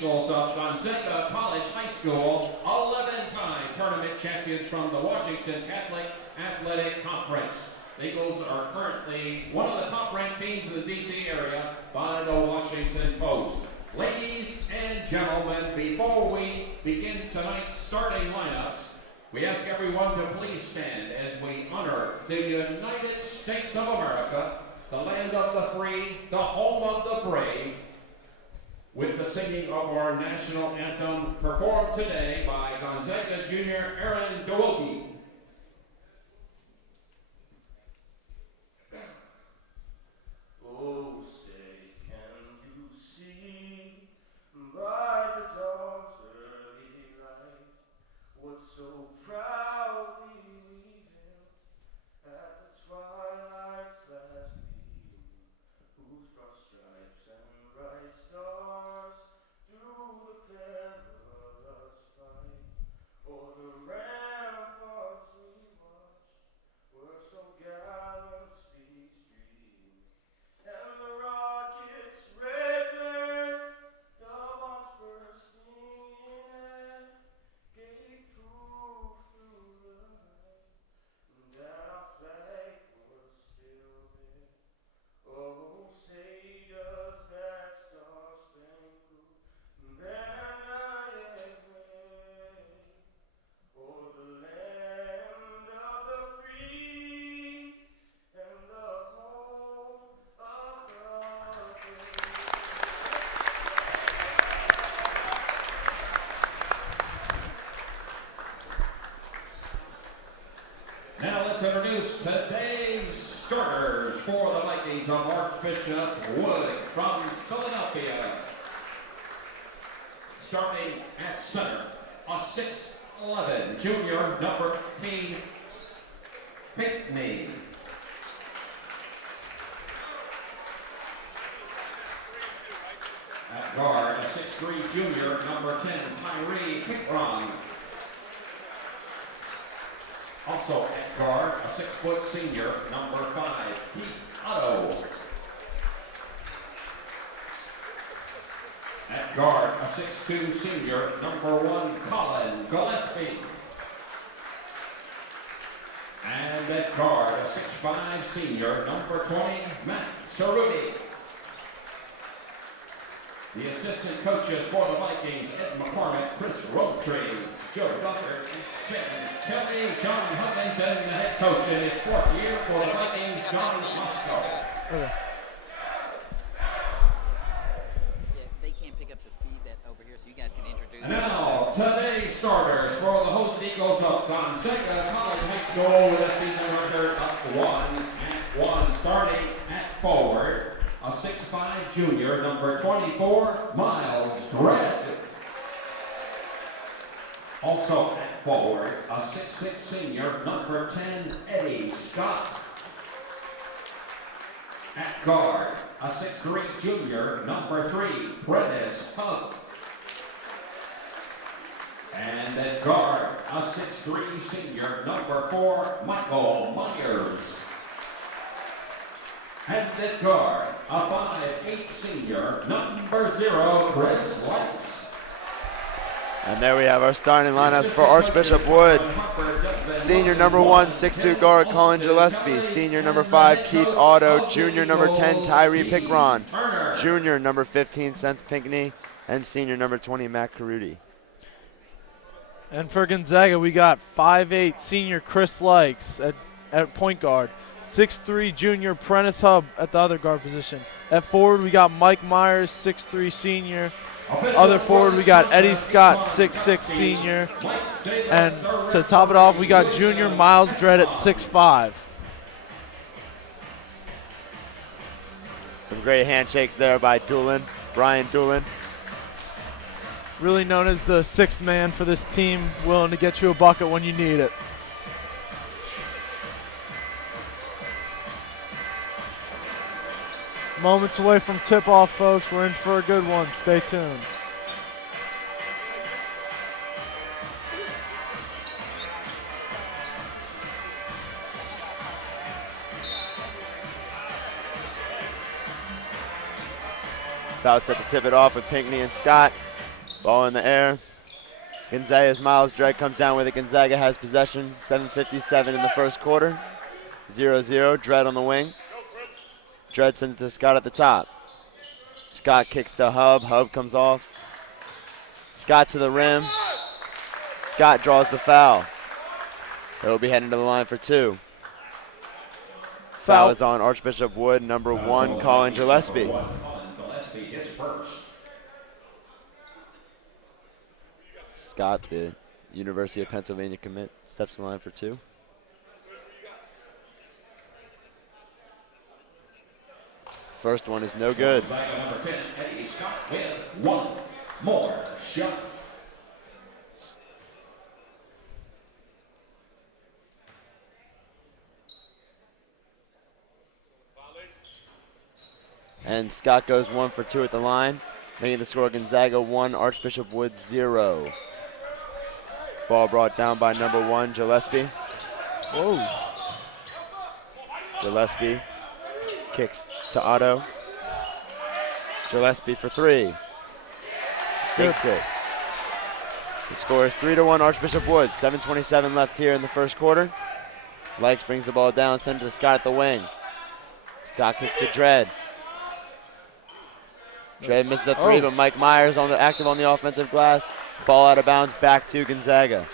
Eagles of Gonzaga College High School, 11-time tournament champions from the Washington Catholic Athletic Conference. The Eagles are currently one of the top-ranked teams in the D.C. area by the Washington Post. Ladies and gentlemen, before we begin tonight's starting lineups, we ask everyone to please stand as we honor the United States of America, the land of the free, the home of the brave, with the singing of our national anthem performed today by Gonzaga junior Aaron Dowogi. Oh, say, can you see by the dawn's early light what so proudly we hailed at the twilight's last gleam, whose broad stripes and bright stars through the perilous fight o'er the ramparts we marched were so gallantly streamed, and the rocket's red glare, the bombs bursting in air, gave proof through the night that our flag was still there. Oh, say does that star-spangled banner yet wave o'er the land of the free and the home of the brave. Now let's introduce today's starters for the Vikings of Archbishop Wood from Philadelphia. Starting at center, a 6'11" junior, number 15, Pickney. At guard, a 6'3" junior, number 10, Tyree Pickron. Also at guard, a 6-foot senior, number 5, Pete Otto. At guard, a 6'2" senior, number 1, Colin Gillespie. And at guard, a 6'5" senior, number 20, Matt Cerruti. The assistant coaches for the Vikings, Ed McCormick, Chris Ropetree, Joe Ducker, Shannon Kelly, John Huggins, and the head coach in his 4th year for the Vikings, John Moscow. Okay. Yeah, they can't pick up the feed that over here, so you guys can introduce. Now, today's starters for the host Eagles of Gonzaga College High School with a season record of 1-1, starting at forward. A 6'5" junior, number 24, Miles Dredd. Also at forward, a 6'6" senior, number 10, Eddie Scott. At guard, a 6'3" junior, number 3, Prentice Hub. And at guard, a 6'3" senior, number 4, Michael Myers. And at guard, a 5'8" senior, number 0, Chris Lights. And there we have our starting lineups for Archbishop Wood. Senior number 1, 6'2" guard Colin Gillespie. Senior number 5, Keith Otto. Junior number 10, Tyree Pickron. Junior number 15, Seth Pinkney. And senior number 20, Matt Cerruti. And for Gonzaga, we got 5'8" senior Chris Likes at point guard. 6'3" junior Prentice Hub at the other guard position. At forward, we got Mike Myers, 6'3" senior. Other forward, we got Eddie Scott, 6'6" senior. And to top it off, we got junior Miles Dredd at 6'5". Some great handshakes there by Doolin, Brian Doolin. Really known as the sixth man for this team, willing to get you a bucket when you need it. Moments away from tip-off, folks. We're in for a good one. Stay tuned. About set to tip it off with Pinkney and Scott. Ball in the air. Gonzaga's Miles Dredd comes down with it. Gonzaga has possession. 7:57 in the first quarter. 0-0. Dredd on the wing. Dredd sends it to Scott at the top. Scott kicks to Hub. Hub comes off. Scott to the rim. Scott draws the foul. He'll be heading to the line for 2. Foul is on Archbishop Wood, number 1, Colin Gillespie. Gillespie is first. Scott, the University of Pennsylvania commit, steps in line for 2. First one is no good. Number 10, Eddie Scott with 1 more shot. And Scott goes 1 for 2 at the line, making the score Gonzaga 1, Archbishop Wood 0. Ball brought down by number 1, Gillespie. Whoa. Gillespie kicks to Otto. Gillespie for 3. Sinks it. The score is 3-1 Archbishop Wood. 7:27 left here in the first quarter. Likes brings the ball down, sends it to Scott at the wing. Scott kicks to Dredd. Dredd misses the 3, but Mike Myers active on the offensive glass. Ball out of bounds, back to Gonzaga.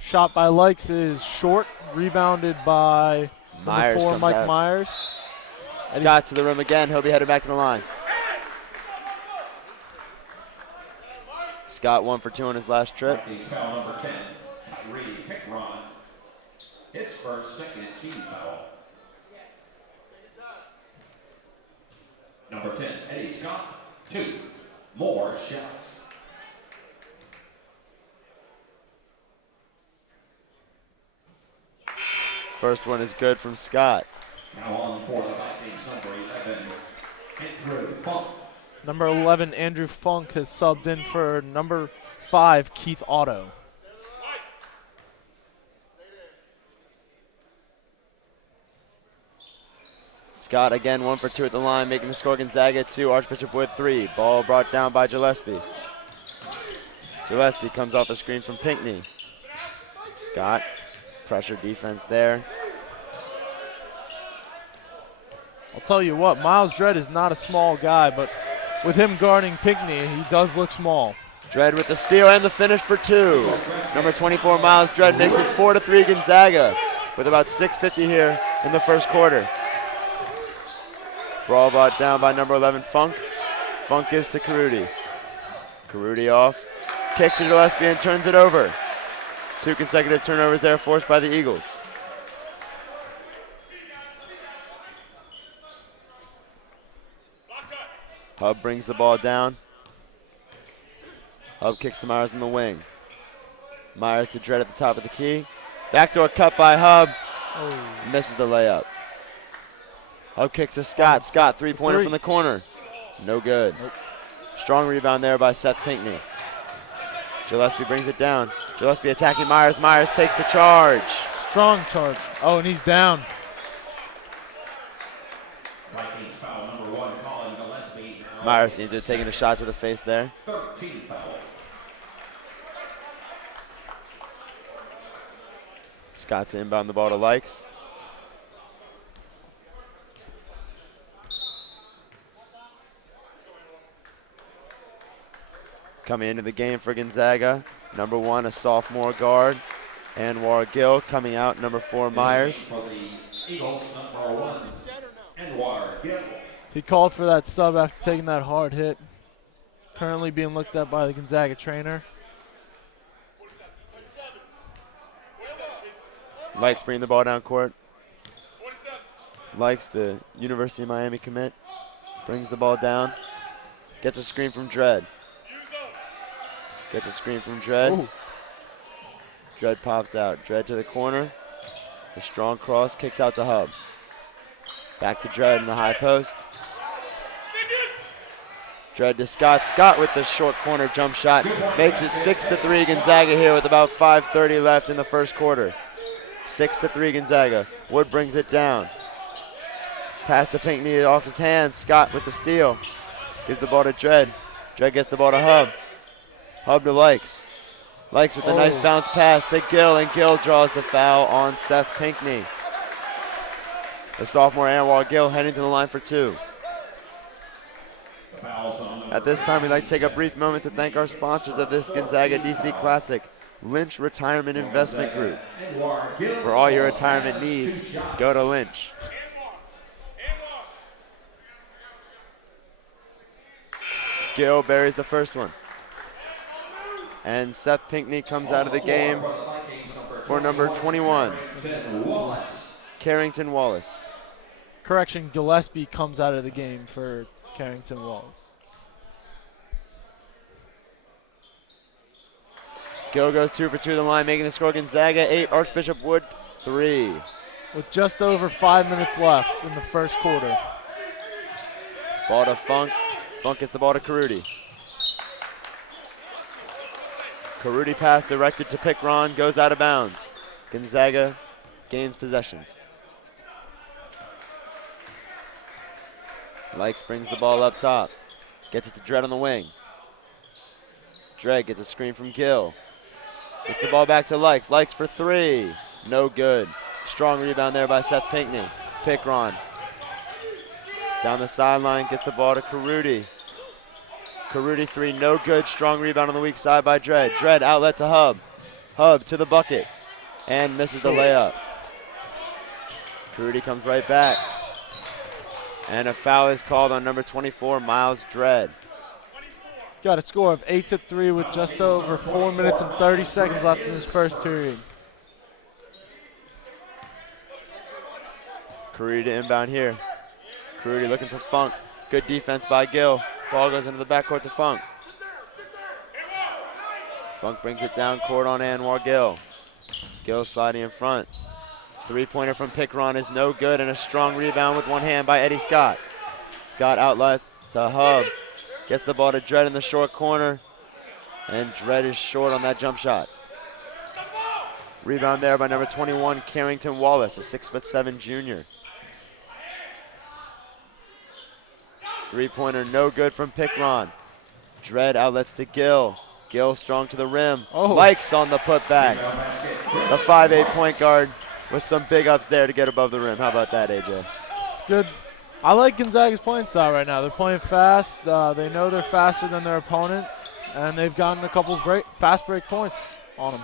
Shot by Likes is short, rebounded by Myers number 4, comes Mike out. Myers. Scott to the rim again. He'll be headed back to the line. Scott 1 for 2 on his last trip. He's foul number 10, Tyree Pickron. His first, second team foul. Number 10, Eddie Scott, 2 more shots. First one is good from Scott. Now on for the Vikings, number 11, Andrew Funk. Number 11, Andrew Funk, has subbed in for number 5, Keith Otto. Scott again 1 for 2 at the line, making the score Gonzaga 2, Archbishop Wood 3. Ball brought down by Gillespie. Gillespie comes off a screen from Pinckney. Scott, pressure defense there. I'll tell you what, Miles Dredd is not a small guy, but with him guarding Pinckney, he does look small. Dredd with the steal and the finish for 2. Number 24, Miles Dredd, makes it 4-3 Gonzaga with about 6:50 here in the first quarter. Ball brought down by number 11, Funk. Funk gives to Carudi. Carudi off, kicks to Gillespie and turns it over. 2 consecutive turnovers there forced by the Eagles. Hub brings the ball down. Hub kicks to Myers in the wing. Myers to Dredd at the top of the key. Backdoor cut by Hub. Misses the layup. Hub kicks to Scott. Scott, 3-pointer from the corner. No good. Strong rebound there by Seth Pinckney. Gillespie brings it down. Gillespie attacking Myers. Myers takes the charge. Strong charge. Oh, and he's down. Vikings foul number 1, Colin Gillespie. Myers seems to have taken a shot to the face there. 13 foul. Scott to inbound the ball to Likes. Coming into the game for Gonzaga, number 1, a sophomore guard, Anwar Gill. Coming out, number 4, Myers. For the Eagles, number 1, Anwar Gill. He called for that sub after taking that hard hit. Currently being looked at by the Gonzaga trainer. Likes bringing the ball down court. Likes, the University of Miami commit, brings the ball down. Gets a screen from Dredd. Gets a screen from Dredd. Ooh. Dredd pops out. Dredd to the corner. A strong cross, kicks out to Hub. Back to Dredd in the high post. Dredd to Scott. Scott with the short corner jump shot. Makes it 6-3 Gonzaga here with about 5:30 left in the first quarter. 6-3 Gonzaga. Wood brings it down. Pass to Pinckney off his hands. Scott with the steal. Gives the ball to Dredd. Dredd gets the ball to Hub. Hub to Likes. Likes with a nice bounce pass to Gill, and Gill draws the foul on Seth Pinckney. The sophomore Anwar Gill heading to the line for 2. At this time, we'd like to take a brief moment to thank our sponsors of this Gonzaga DC Classic, Lynch Retirement Investment Group. For all your retirement needs, go to Lynch. Gill buries the first one. And Seth Pinckney comes out of the game for number 21, Carrington Wallace. Correction, Gillespie comes out of the game for Carrington Wallace. Gill goes 2 for 2 to the line, making the score Gonzaga 8, Archbishop Wood 3. With just over 5 minutes left in the first quarter. Ball to Funk. Funk gets the ball to Carudi. Carudi pass directed to Pickron, goes out of bounds. Gonzaga gains possession. Likes brings the ball up top. Gets it to Dredd on the wing. Dredd gets a screen from Gill. Gets the ball back to Likes. Likes for 3. No good. Strong rebound there by Seth Pinckney. Pickron. Down the sideline, gets the ball to Carudi. Carudi 3, no good. Strong rebound on the weak side by Dredd. Dredd outlet to Hub. Hub to the bucket and misses the layup. Carudi comes right back. And a foul is called on number 24, Miles Dredd. Got a score of 8-3 with just over 4 minutes and 30 seconds left in this first period. Carudi to inbound here. Carudi looking for Funk. Good defense by Gill. Ball goes into the backcourt to Funk. Funk brings it down court on Anwar Gill. Gill sliding in front. 3-pointer from Pickron is no good, and a strong rebound with one hand by Eddie Scott. Scott outlet to Hub. Gets the ball to Dredd in the short corner, and Dredd is short on that jump shot. Rebound there by number 21, Carrington Wallace, a 6'7" junior. 3-pointer no good from Pickron. Dredd outlets to Gill. Gill strong to the rim. Likes on the putback. The 5'8" point guard with some big ups there to get above the rim. How about that, AJ? It's good. I like Gonzaga's playing style right now. They're playing fast. They know they're faster than their opponent, and they've gotten a couple of great fast break points on them.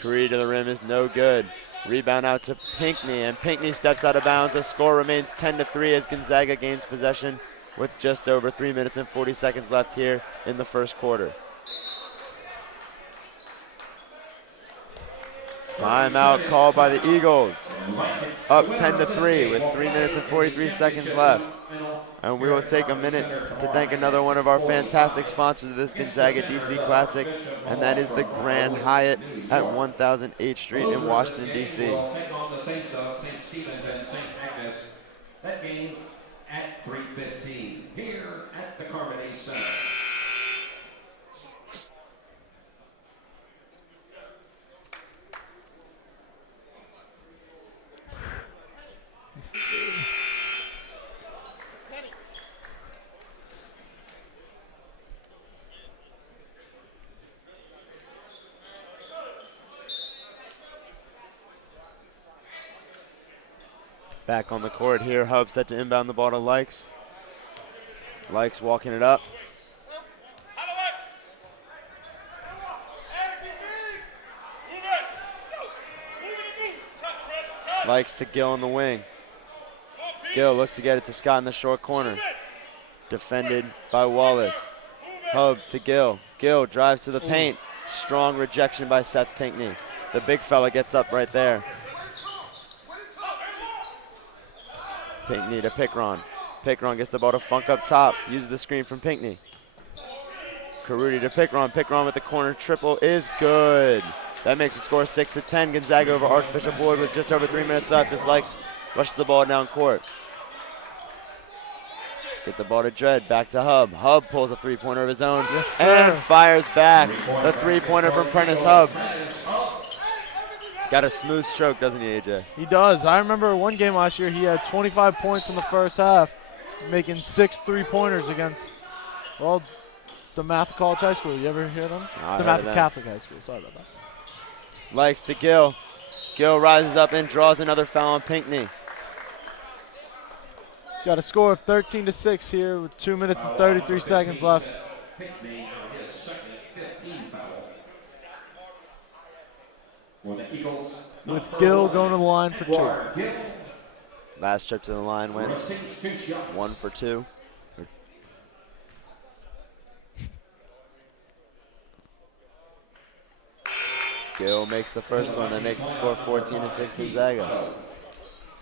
Carudi to the rim is no good. Rebound out to Pinckney, and Pinckney steps out of bounds. The score remains 10-3 as Gonzaga gains possession with just over 3 minutes and 40 seconds left here in the first quarter. Timeout called by the Eagles. Up 10-3 with 3 minutes and 43 seconds left. And we will take a minute to thank another one of our fantastic sponsors of this Gonzaga DC Classic, and that is the Grand Hyatt at 1000 H Street in Washington, D.C. Take on the Saints of St. Stephen's and St. Agnes. That game at 3:15 here at the Carmody Center. Back on the court here, Hub set to inbound the ball to Likes. Likes walking it up. Likes to Gill on the wing. Gill looks to get it to Scott in the short corner. Defended by Wallace. Hub to Gill. Gill drives to the paint. Strong rejection by Seth Pinckney. The big fella gets up right there. Pinckney to Pickron. Pickron gets the ball to Funk up top. Uses the screen from Pinckney. Carudi to Pickron. Pickron with the corner triple is good. That makes the score 6-10. Gonzaga over Archbishop Wood with just over 3 minutes left as Likes rushes the ball down court. Get the ball to Dredd. Back to Hub. Hub pulls a 3-pointer of his own and fires back. The 3-pointer from Prentice Hub. Got a smooth stroke, doesn't he, AJ? He does. I remember one game last year, he had 25 points in the first half, making 6 3-pointers against, well, DeMatha College High School. You ever hear them? I heard of DeMatha them. Catholic High School. Sorry about that. Likes to Gill. Gill rises up and draws another foul on Pinckney. Got a score of 13-6 here with 2 minutes and 33 seconds left. Pinckney now his second 15 foul. For the Eagles, With Gill going to the line for 2. Edward Gill Last trip to the line went receives 2 shots. 1 for 2. Gill makes the first one. That makes the score 14-6 Gonzaga.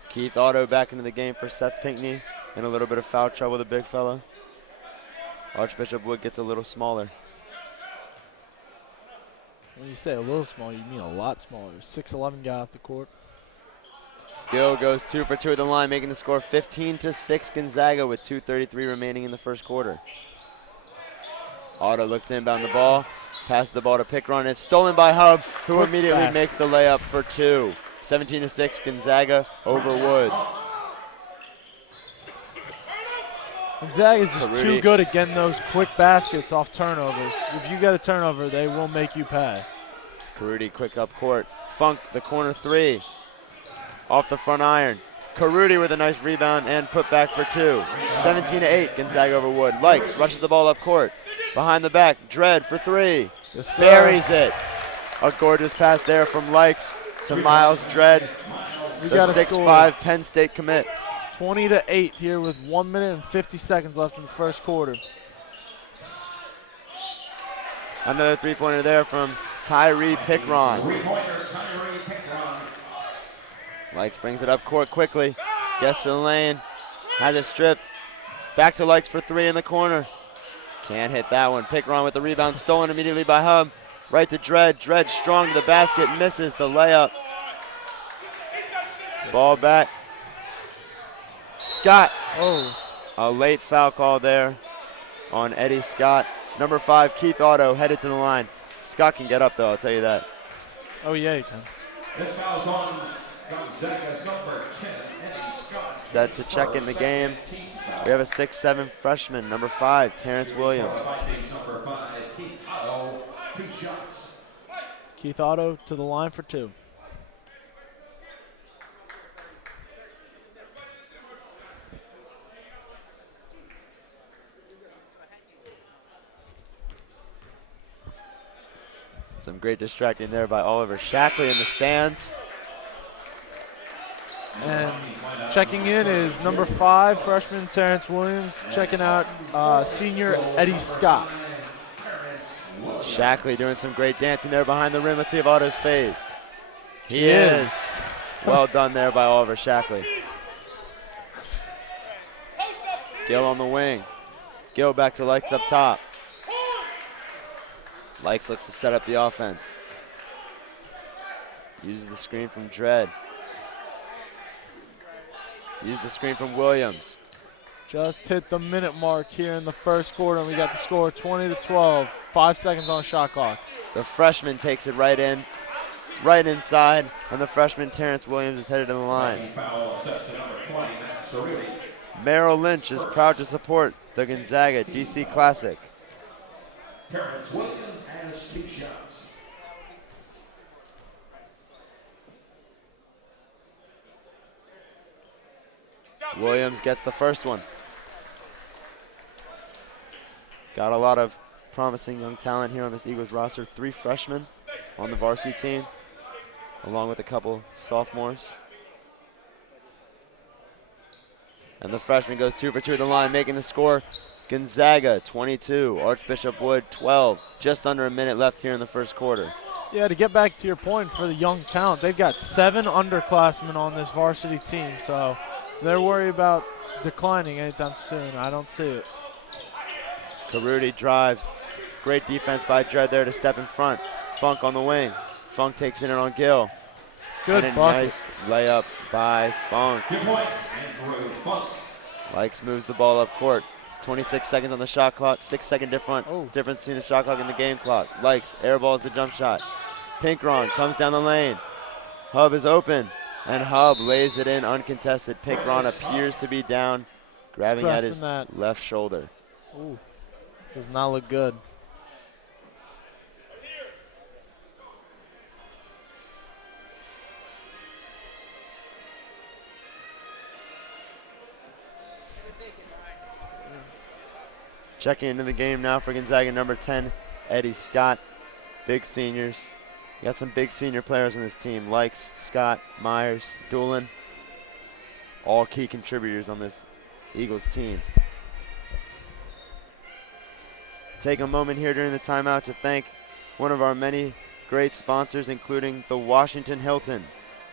Keith Otto back into the game for Seth Pinckney. In a little bit of foul trouble, the big fella. Archbishop Wood gets a little smaller. When you say a little small, you mean a lot smaller. 6'11" guy off the court. Gill goes 2 for 2 at the line, making the score 15-6 Gonzaga with 2:33 remaining in the first quarter. Otto looks to inbound the ball, passes the ball to Pickron. It's stolen by Hub, who Quick immediately pass. makes the layup for 2. 17-6 Gonzaga over Wood. Gonzaga is just Carudi. too good at getting those quick baskets off turnovers. If you get a turnover, they will make you pay. Carudi quick up court. Funk the corner 3. Off the front iron. Carudi with a nice rebound and put back for 2. 17-8 Gonzaga over Wood. Likes rushes the ball up court. Behind the back, Dredd for 3. Yes, sir. Buries it. A gorgeous pass there from Likes to Miles Dredd, We the got a 6'5" Penn State commit. 20-8 here with 1 minute and 50 seconds left in the first quarter. Another three-pointer there from Tyree Pickron. 3-pointer Tyree Pickron. Likes brings it up court quickly. Gets to the lane. Has it stripped. Back to Likes for 3 in the corner. Can't hit that one. Pickron with the rebound, stolen immediately by Hub. Right to Dredd. Dredd strong to the basket, misses the layup. Ball back. Scott. Oh, A late foul call there on Eddie Scott. Number 5, Keith Otto, headed to the line. Scott can get up, though, I'll tell you that. oh yeah, you can. This foul's on Gonzaga's number 10, Eddie Scott. Set to check in the game. We have a 6'7" freshman, number 5, Terrence Williams. Vikings number 5, Keith Otto, 2 shots. Keith Otto to the line for 2. Some great distracting there by Oliver Shackley in the stands. And checking in is number 5, freshman Terrence Williams. Checking out senior Eddie Scott. Shackley doing some great dancing there behind the rim. Let's see if Otto's phased. He is. Well done there by Oliver Shackley. Gill on the wing. Gill back to Likes up top. Likes looks to set up the offense. Uses the screen from Dredd. Uses the screen from Williams. Just hit the minute mark here in the first quarter, and we got the score 20-12. 5 seconds on shot clock. The freshman takes it right in, right inside, and the freshman Terrence Williams is headed to the line. Foul sets to number 20, Matt Cerulli. Merrill Lynch is proud to support the Gonzaga DC Classic. Terrence Williams has 2 shots. Williams gets the first one. Got a lot of promising young talent here on this Eagles roster. 3 freshmen on the varsity team, along with a couple sophomores. And the freshman goes 2 for 2 at the line, making the score Gonzaga 22, Archbishop Wood 12. Just under a minute left here in the first quarter. Yeah, to get back to your point for the young talent, they've got 7 underclassmen on this varsity team, so they're worried about declining anytime soon. I don't see it. Carudi drives. Great defense by Dredd there to step in front. Funk on the wing. Funk takes it in on Gill. Good and a bucket. nice layup by Funk. 2 points, Andrew Funk. Likes moves the ball up court. 26 seconds on the shot clock. 6-second difference between the shot clock and the game clock. Likes airballs the jump shot. Pinkron comes down the lane. Hub is open, and Hub lays it in uncontested. Pickron appears to be down, grabbing at his left shoulder. Ooh, does not look good. Checking into the game now for Gonzaga, number 10, Eddie Scott. Big seniors. You got some big senior players on this team. Likes, Scott, Myers, Doolin. All key contributors on this Eagles team. Take a moment here during the timeout to thank one of our many great sponsors, including the Washington Hilton.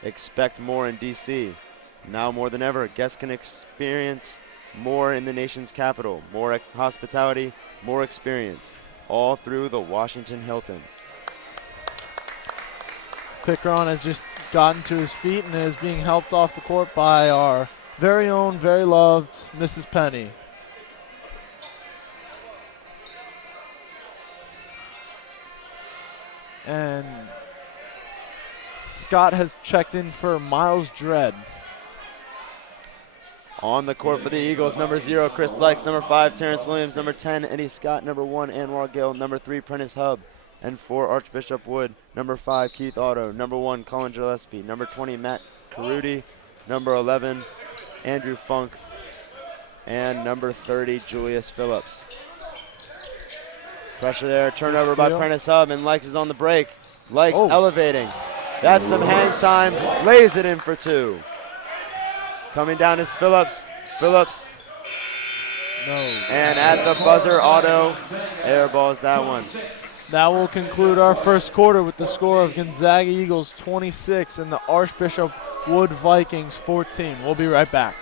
Expect more in DC. Now more than ever, guests can experience more in the nation's capital. More hospitality, more experience. All through the Washington Hilton. Pickron has just gotten to his feet and is being helped off the court by our very own, very loved Mrs. Penny. And Scott has checked in for Miles Dredd. On the court for the Eagles, number 0, Chris Lykes, number 5, Terrence Williams, number 10, Eddie Scott, number 1, Anwar Gill, number 3, Prentice Hub, and 4, Archbishop Wood, number 5, Keith Otto, number 1, Colin Gillespie, number 20, Matt Caruti, number 11, Andrew Funk, and number 30, Julius Phillips. Pressure there, turnover by Prentice Hub, and Lykes is on the break. Lykes elevating. That's some hang time, lays it in for 2. Coming down is Phillips. Phillips. No. And at the buzzer, Otto airballs that one. That will conclude our first quarter with the score of Gonzaga Eagles 26 and the Archbishop Wood Vikings 14. We'll be right back.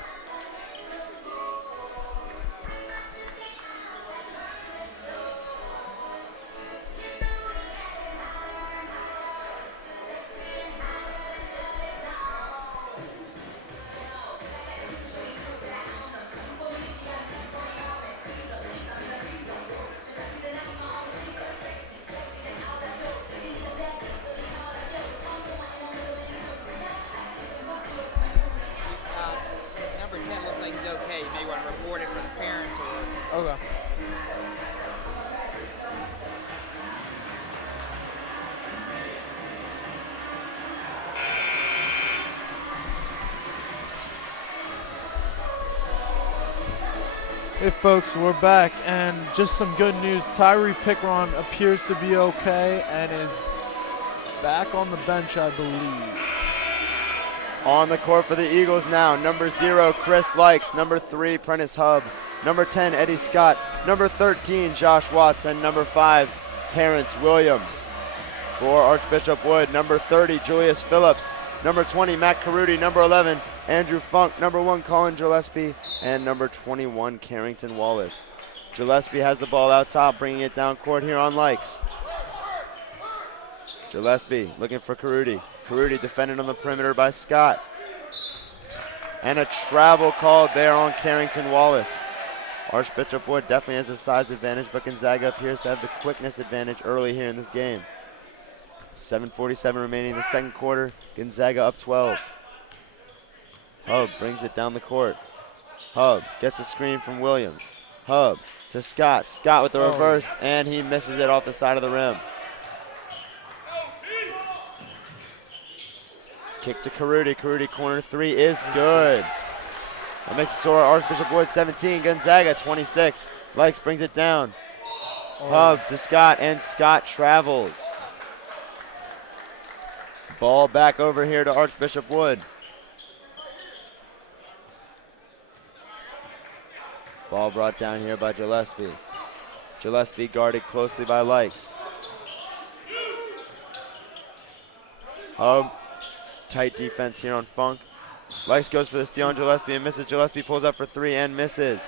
Hey folks, we're back, and just some good news. Tyree Pickron appears to be okay and is back on the bench, I believe. On the court for the Eagles now, number 0, Chris Lykes, number 3, Prentice Hub, number 10, Eddie Scott, number 13, Josh Watts, and number 5, Terrence Williams. For Archbishop Wood, number 30, Julius Phillips, number 20, Matt Caruti, number 11, Andrew Funk, number 1, Colin Gillespie, and number 21, Carrington Wallace. Gillespie has the ball out top, bringing it down court here on Lykes. Gillespie looking for Caruti. Caruti defended on the perimeter by Scott. And a travel called there on Carrington Wallace. Archbishop Wood definitely has a size advantage, but Gonzaga appears to have the quickness advantage early here in this game. 7:47 remaining in the second quarter. Gonzaga up 12. Hub brings it down the court. Hub gets a screen from Williams. Hub to Scott. Scott with the reverse, and he misses it off the side of the rim. Kick to Caruti. Caruti corner 3 is good. That makes the score Archbishop Wood 17, Gonzaga 26. Lykes brings it down. Hub to Scott, and Scott travels. Ball back over here to Archbishop Wood. Ball brought down here by Gillespie. Gillespie guarded closely by Lykes. Hub, tight defense here on Funk. Lykes goes for the steal on Gillespie and misses. Gillespie pulls up for 3 and misses.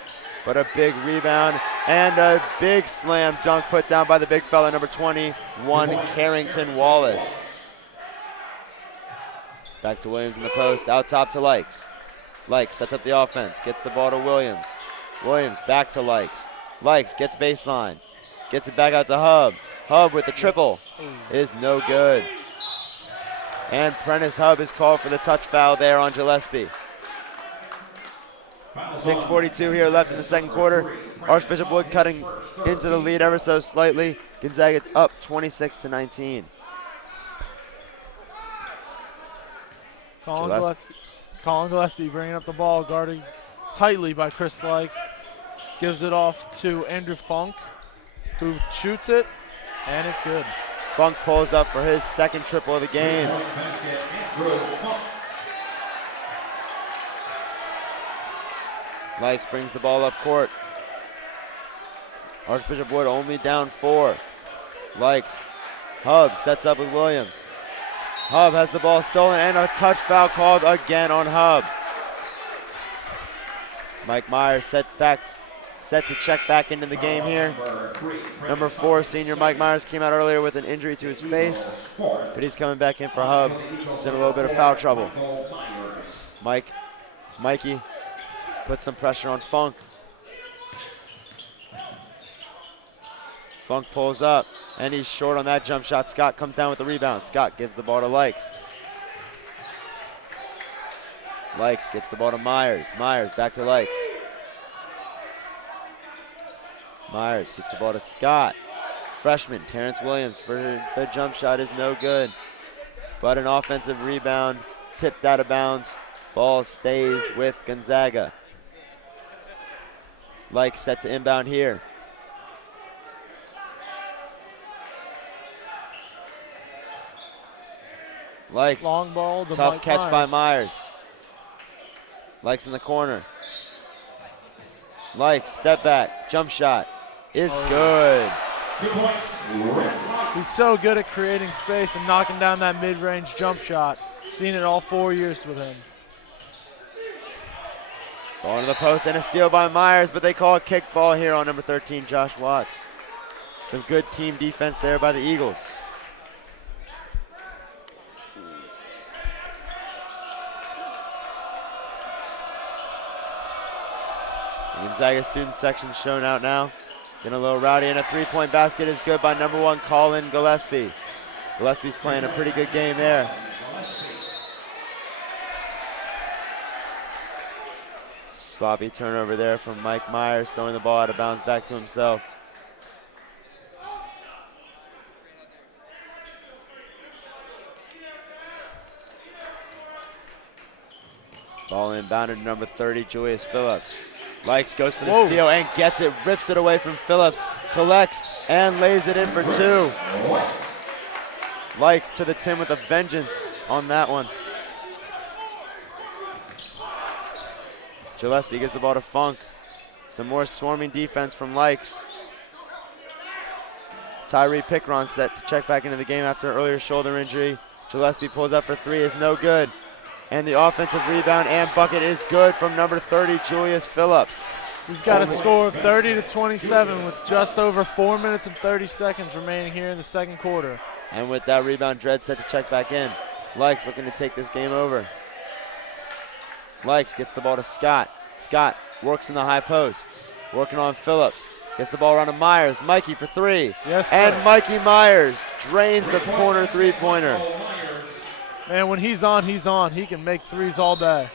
But a big rebound and a big slam dunk put down by the big fella, number 21, Carrington Wallace. Back to Williams in the post, out top to Lykes. Lykes sets up the offense, gets the ball to Williams. Williams back to Lykes. Lykes gets baseline, gets it back out to Hub. Hub with the triple is no good. And Prentice Hub is called for the touch foul there on Gillespie. 6:42 here left in the second quarter. Archbishop Wood cutting into the lead ever so slightly. Gonzaga up 26-19. Colin Gillespie bringing up the ball, guarded tightly by Chris Likes. Gives it off to Andrew Funk, who shoots it, and it's good. Funk pulls up for his second triple of the game. Likes brings the ball up court. Archbishop Wood only down 4. Likes. Hub sets up with Williams. Hub has the ball stolen and a touch foul called again on Hub. Mike Myers set to check back into the game here. Number 4, senior Mike Myers came out earlier with an injury to his face, but he's coming back in for Hub. He's in a little bit of foul trouble. Mikey puts some pressure on Funk. Funk pulls up, and he's short on that jump shot. Scott comes down with the rebound. Scott gives the ball to Likes. Likes gets the ball to Myers. Myers back to Likes. Myers gets the ball to Scott. Freshman Terrence Williams for the jump shot is no good. But an offensive rebound tipped out of bounds. Ball stays with Gonzaga. Likes set to inbound here. Likes, long ball to tough Mike catch Myers. by Myers. Likes in the corner. Likes, step back, jump shot is good. He's so good at creating space and knocking down that mid-range jump shot. Seen it all 4 years with him. Ball to the post and a steal by Myers, but they call a kick ball here on number 13, Josh Watts. Some good team defense there by the Eagles. The Gonzaga student section shown out now. Getting a little rowdy, and a three-point basket is good by number 1, Colin Gillespie. Gillespie's playing a pretty good game there. Sloppy turnover there from Mike Myers, throwing the ball out of bounds back to himself. Ball inbounded to number 30, Julius Phillips. Likes, goes for the steal and gets it, rips it away from Phillips, collects and lays it in for 2. Likes to the tin with a vengeance on that one. Gillespie gives the ball to Funk. Some more swarming defense from Likes. Tyree Pickron set to check back into the game after an earlier shoulder injury. Gillespie pulls up for 3, is no good. And the offensive rebound and bucket is good from number 30, Julius Phillips. We've got a score of 30-27 with just over 4 minutes and 30 seconds remaining here in the second quarter. And with that rebound, Dredd set to check back in. Likes looking to take this game over. Likes gets the ball to Scott. Scott works in the high post. Working on Phillips. Gets the ball around to Myers. Mikey for 3. Yes, sir. And Mikey Myers drains the corner three-pointer. Man, when he's on, he's on. He can make threes all day.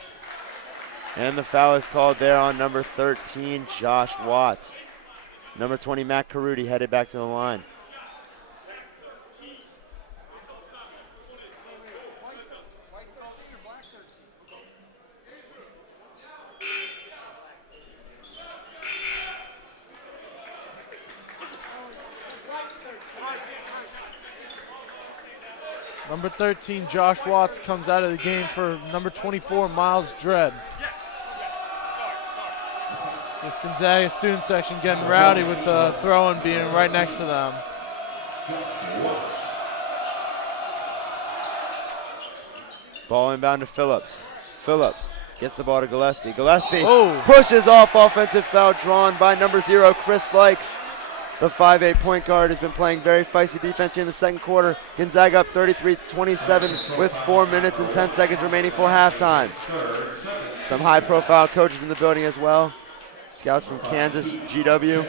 And the foul is called there on number 13, Josh Watts. Number 20, Matt Caruti headed back to the line. Number 13, Josh Watts, comes out of the game for number 24, Miles Dredd. This Gonzaga student section getting rowdy with the throw-in being right next to them. Ball inbound to Phillips. Phillips gets the ball to Gillespie. Gillespie Oh. pushes off, offensive foul drawn by number 0, Chris Likes. The 5'8" point guard has been playing very feisty defense here in the second quarter. Gonzaga up 33-27 with 4 minutes and 10 seconds remaining for halftime. Some high-profile coaches in the building as well. Scouts from Kansas, GW.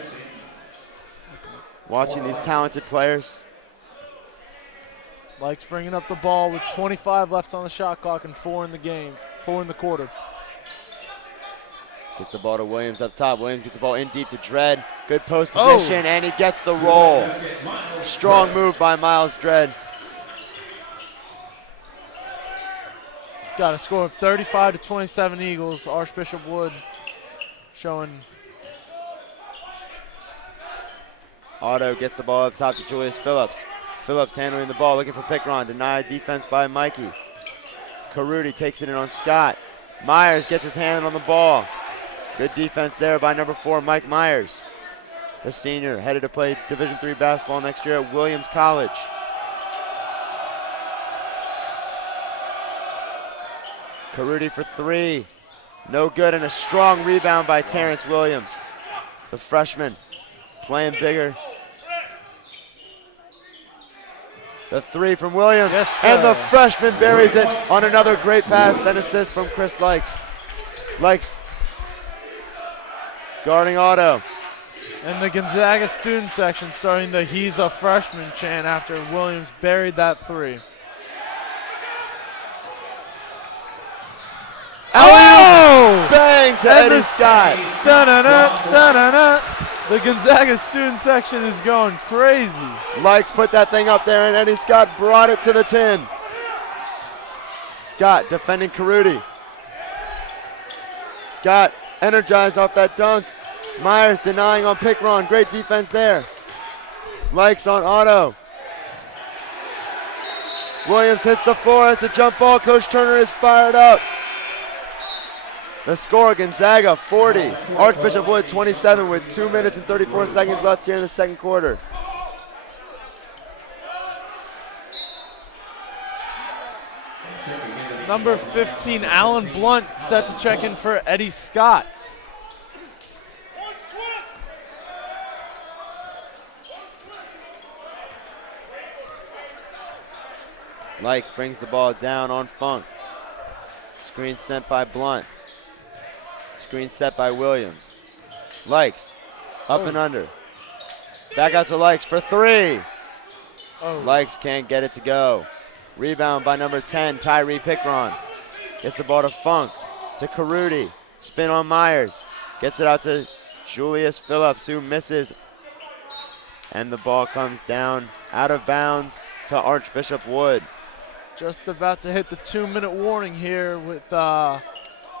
Watching these talented players. Likes bringing up the ball with 25 left on the shot clock and 4 in the game, 4 in the quarter. Gets the ball to Williams up top. Williams gets the ball in deep to Dredd. Good post position, and he gets the roll. Strong move by Miles Dredd. Got a score of 35-27 Eagles. Archbishop Wood showing. Otto gets the ball up top to Julius Phillips. Phillips handling the ball, looking for Pickron. Denied defense by Mikey. Caruti takes it in on Scott. Myers gets his hand on the ball. Good defense there by number 4, Mike Myers. The senior headed to play Division III basketball next year at Williams College. Caruti for 3. No good, and a strong rebound by Terrence Williams. The freshman playing bigger. The 3 from Williams, yes, and the freshman buries it on another great pass and assist from Chris Likes. Likes guarding Otto. And the Gonzaga student section starting the "He's a freshman" chant after Williams buried that 3. Oh! Bang to Eddie Scott. The Gonzaga student section is going crazy. Likes put that thing up there, and Eddie Scott brought it to the tin. Scott defending Caruti. Scott energized off that dunk. Myers denying on Pickron. Great defense there. Likes on Otto. Williams hits the floor. It's a jump ball. Coach Turner is fired up. The score, Gonzaga 40, Archbishop Wood 27 with 2 minutes and 34 seconds left here in the second quarter. Number 15, Alan Blunt, set to check in for Eddie Scott. Likes brings the ball down on Funk. Screen sent by Blunt. Screen set by Williams. Likes, up and under. Back out to Likes for 3. Likes can't get it to go. Rebound by number 10, Tyree Pickron. Gets the ball to Funk, to Caruti. Spin on Myers. Gets it out to Julius Phillips, who misses. And the ball comes down out of bounds to Archbishop Wood. Just about to hit the 2-minute warning here with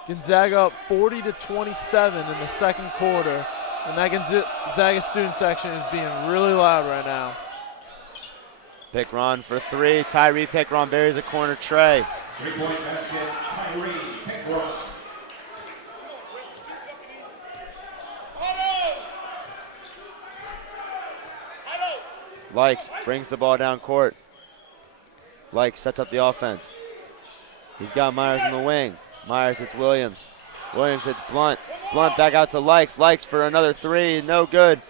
Gonzaga up 40-27 in the second quarter. And that Gonzaga student section is being really loud right now. Pickron for 3. Tyree Pickron buries a corner tray. 3-point basket, Tyree Pickron. Likes brings the ball down court. Likes sets up the offense. He's got Myers in the wing. Myers hits Williams. Williams hits Blunt. Blunt back out to Likes. Likes for another 3. No good.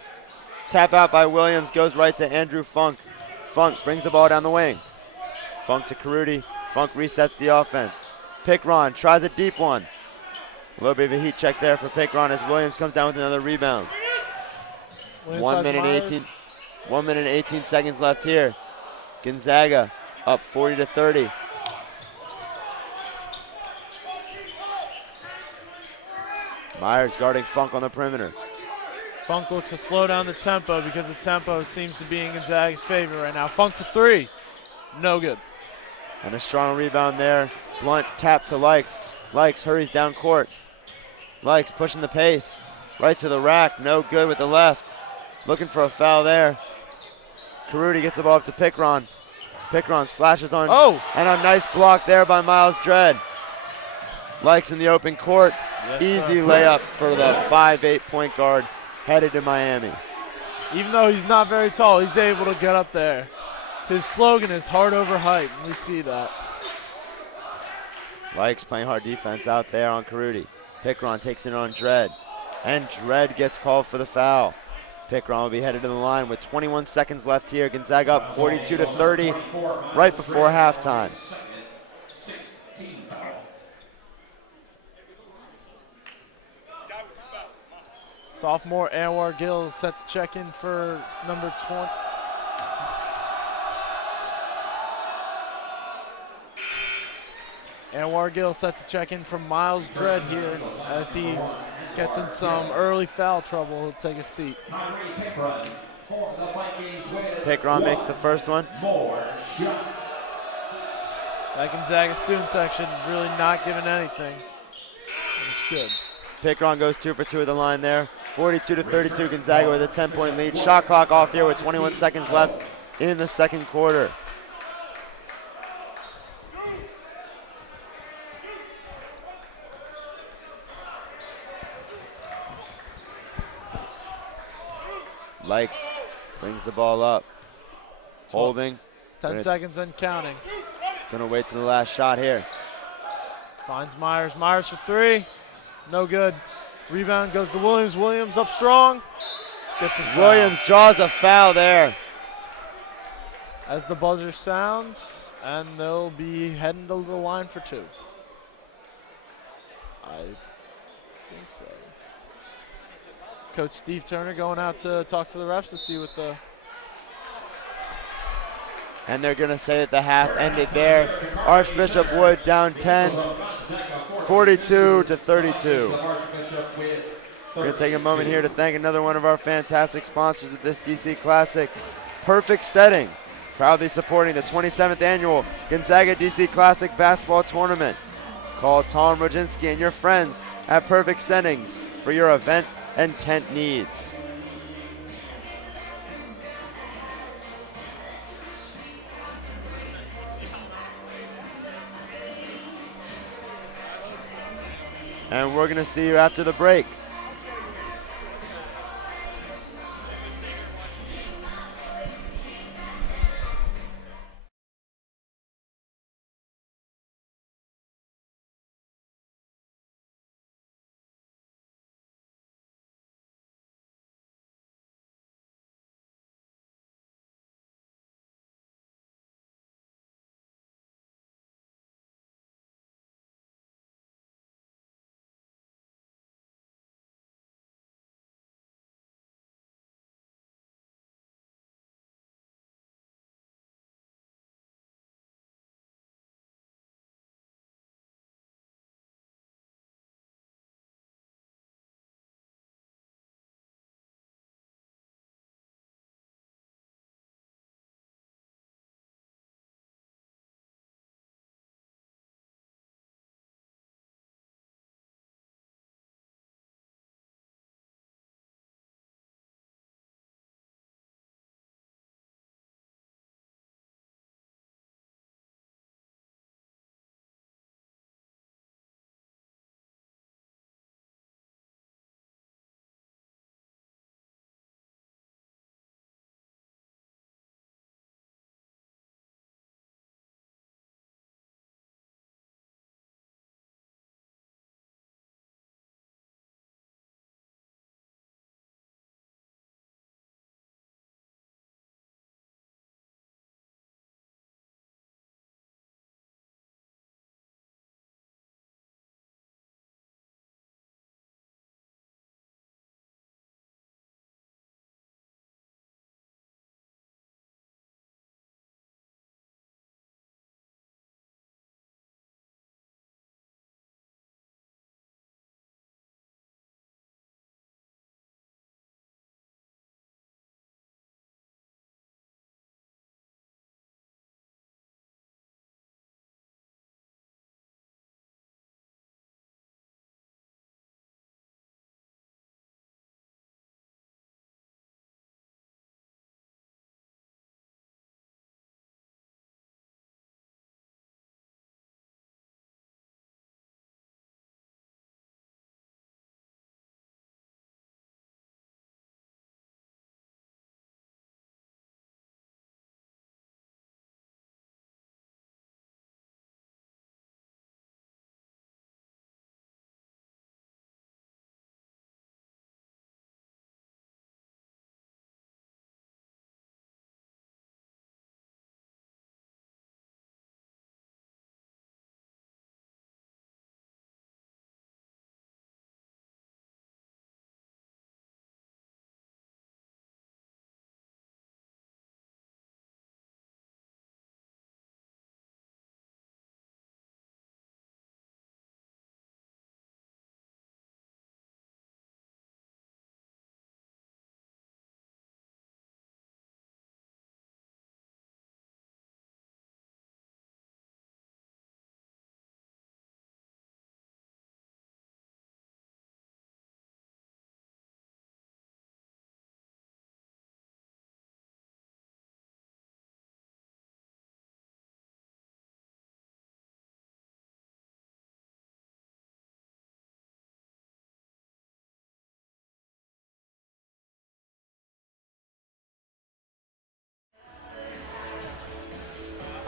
Tap out by Williams. Goes right to Andrew Funk. Funk brings the ball down the wing. Funk to Caruti. Funk resets the offense. Pickron tries a deep one. A little bit of a heat check there for Pickron as Williams comes down with another rebound. 1 minute 18 seconds left here. Gonzaga up 40-30. Myers guarding Funk on the perimeter. Funk looks to slow down the tempo because the tempo seems to be in Gonzaga's favor right now. Funk for 3. No good. And a strong rebound there. Blunt tap to Likes. Likes hurries down court. Likes pushing the pace. Right to the rack. No good with the left. Looking for a foul there. Caruti gets the ball up to Pickron. Pickron slashes on. Oh! And a nice block there by Miles Dredd. Likes in the open court. Yes, easy layup for the 5'8" point guard headed to Miami. Even though he's not very tall, he's able to get up there. His slogan is hard over height, and we see that. Likes playing hard defense out there on Caruti. Pickron takes it on Dredd. And Dredd gets called for the foul. Pickron will be headed to the line with 21 seconds left here. Gonzaga up 42-30 right before halftime. Sophomore Anwar Gill set to check in for number 20. Anwar Gill set to check in from Miles Dredd here as he gets in some early foul trouble. He'll take a seat. Pickron makes the first one. That Gonzaga student section really not giving anything. It's good. Pickron goes 2 for 2 at the line there. 42-32, Gonzaga with a 10-point lead. Shot clock off here with 21 seconds left in the second quarter. Likes brings the ball up. Holding. 10 seconds and counting. Gonna wait till the last shot here. Finds Myers. Myers for 3. No good. Rebound goes to Williams. Williams up strong. Gets a foul. Williams draws a foul there. As the buzzer sounds, and they'll be heading to the line for 2. I think so. Coach Steve Turner going out to talk to the refs to see what the... And they're gonna say that the half ended there. Archbishop Wood down 10, 42-32. We're gonna take a moment here to thank another one of our fantastic sponsors of this DC Classic, Perfect Setting, proudly supporting the 27th annual Gonzaga DC Classic basketball tournament. Call Tom Rodzinski and your friends at Perfect Settings for your event and tent needs. And we're gonna see you after the break.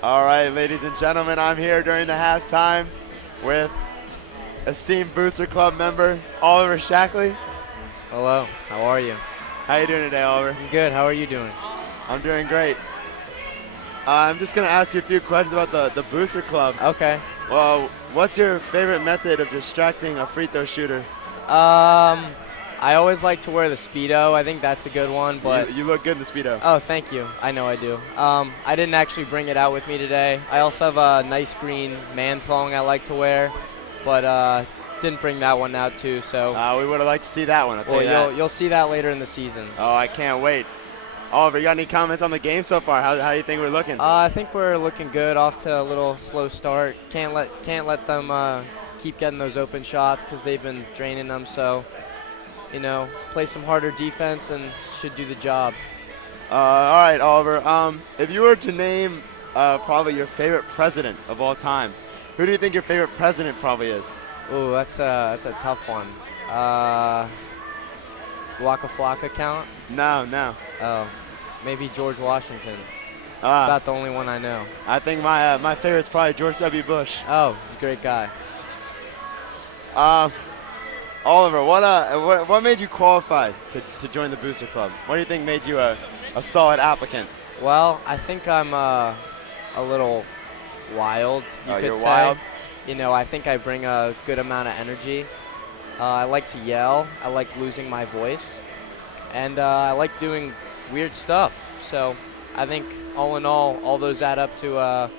All right, ladies and gentlemen, I'm here during the halftime with esteemed Booster Club member Oliver Shackley. Hello, how are you? How you doing today, Oliver? I'm good, how are you doing? I'm doing great. I'm just going to ask you a few questions about the Booster Club. Okay. Well, what's your favorite method of distracting a free throw shooter? I always like to wear the Speedo. I think that's a good one, but You look good in the Speedo. oh, thank you. I know I do. I didn't actually bring it out with me today. I also have a nice green man thong I like to wear, but didn't bring that one out too. So We would have liked to see that one, I'll tell you that. you'll see that later in the season. Oh, I can't wait. Oliver, you got any comments on the game so far? How do you think we're looking? I think we're looking good. Off to a little slow start. Can't let them keep getting those open shots because they've been draining them. So, play some harder defense and should do the job. All right, Oliver. If you were to name probably your favorite president of all time, who do you think your favorite president probably is? Ooh, that's a tough one. Waka Flocka count? No. Oh, maybe George Washington. It's Ah. about the only one I know. I think my favorite's probably George W. Bush. Oh, he's a great guy. Oliver, what made you qualified to join the Booster Club? What do you think made you a solid applicant? Well, I think I'm a little wild, you could you're say. wild? I think I bring a good amount of energy. I like to yell. I like losing my voice. And I like doing weird stuff. So I think all in all those add up to a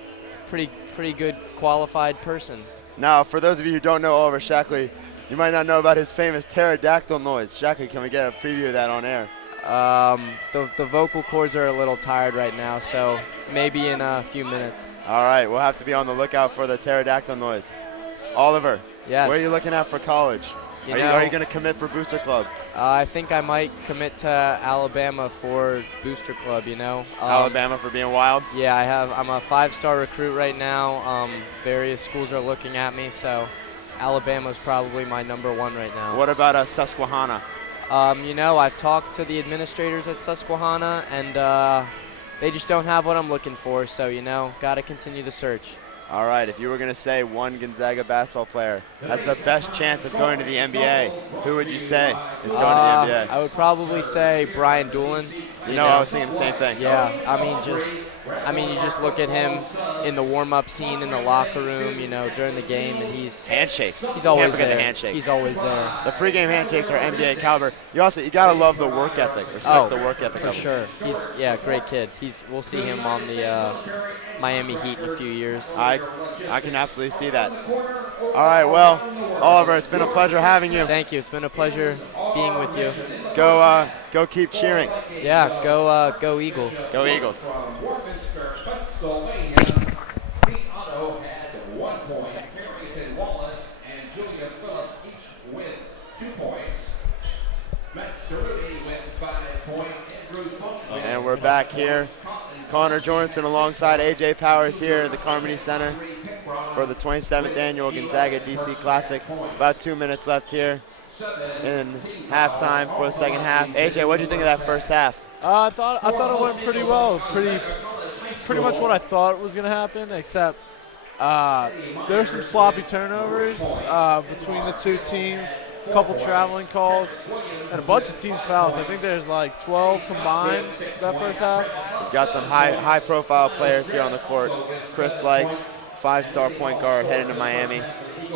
pretty good qualified person. Now, for those of you who don't know Oliver Shackley, you might not know about his famous pterodactyl noise. Shackley, can we get a preview of that on air? The vocal cords are a little tired right now, so maybe in a few minutes. All right, we'll have to be on the lookout for the pterodactyl noise. Oliver, Yes. where are you looking at for college? Are you going to commit for Booster Club? I think I might commit to Alabama for Booster Club, Alabama for being wild? Yeah, I'm a 5-star recruit right now. Various schools are looking at me, so Alabama's probably my number one right now. What about Susquehanna? I've talked to the administrators at Susquehanna, and they just don't have what I'm looking for, so, got to continue the search. All right, if you were going to say one Gonzaga basketball player has the best chance of going to the NBA, who would you say is going to the NBA? I would probably say Brian Doolin. I was thinking the same thing. Yeah, you just look at him in the warm-up scene in the locker room, during the game, and he's Handshakes. He's always Can't forget there. the handshakes. He's always there. The pregame handshakes are NBA caliber. You gotta love the work ethic. Respect the work ethic. For of him. sure. He's great kid. We'll see him on the Miami Heat in a few years. I can absolutely see that. All right, well, Oliver, it's been a pleasure having you. Thank you. It's been a pleasure being with you. Go keep cheering. Yeah, go Eagles. Go Eagles. From Warminster, Pennsylvania, Pete Otto had 1 point. Carrington Wallace and Julius Phillips each with 2 points. Matt Cerruti with 5 points. Andrew Thornton. And we're back here. Connor Jorgensen alongside AJ Powers here at the Carmody Center for the 27th annual Gonzaga DC Classic. About 2 minutes left here in halftime for the second half. AJ, what do you think of that first half? I thought it went pretty well. Pretty much what I thought was going to happen, except there were some sloppy turnovers between the two teams, a couple traveling calls, and a bunch of teams fouls. I think there's like 12 combined that first half. We've got some high-profile players here on the court. Chris Likes, 5-star point guard headed to Miami.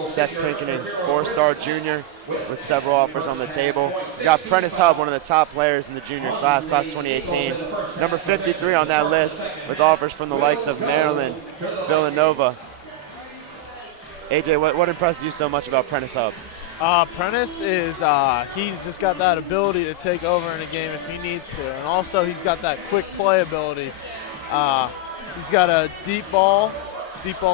Seth Pinkerton, 4-star junior with several offers on the table. We got Prentice Hub, one of the top players in the junior class 2018. Number 53 on that list with offers from the likes of Maryland, Villanova. AJ, what impresses you so much about Prentice Hub? Prentice is he's just got that ability to take over in a game if he needs to, and also he's got that quick play ability. He's got a deep ball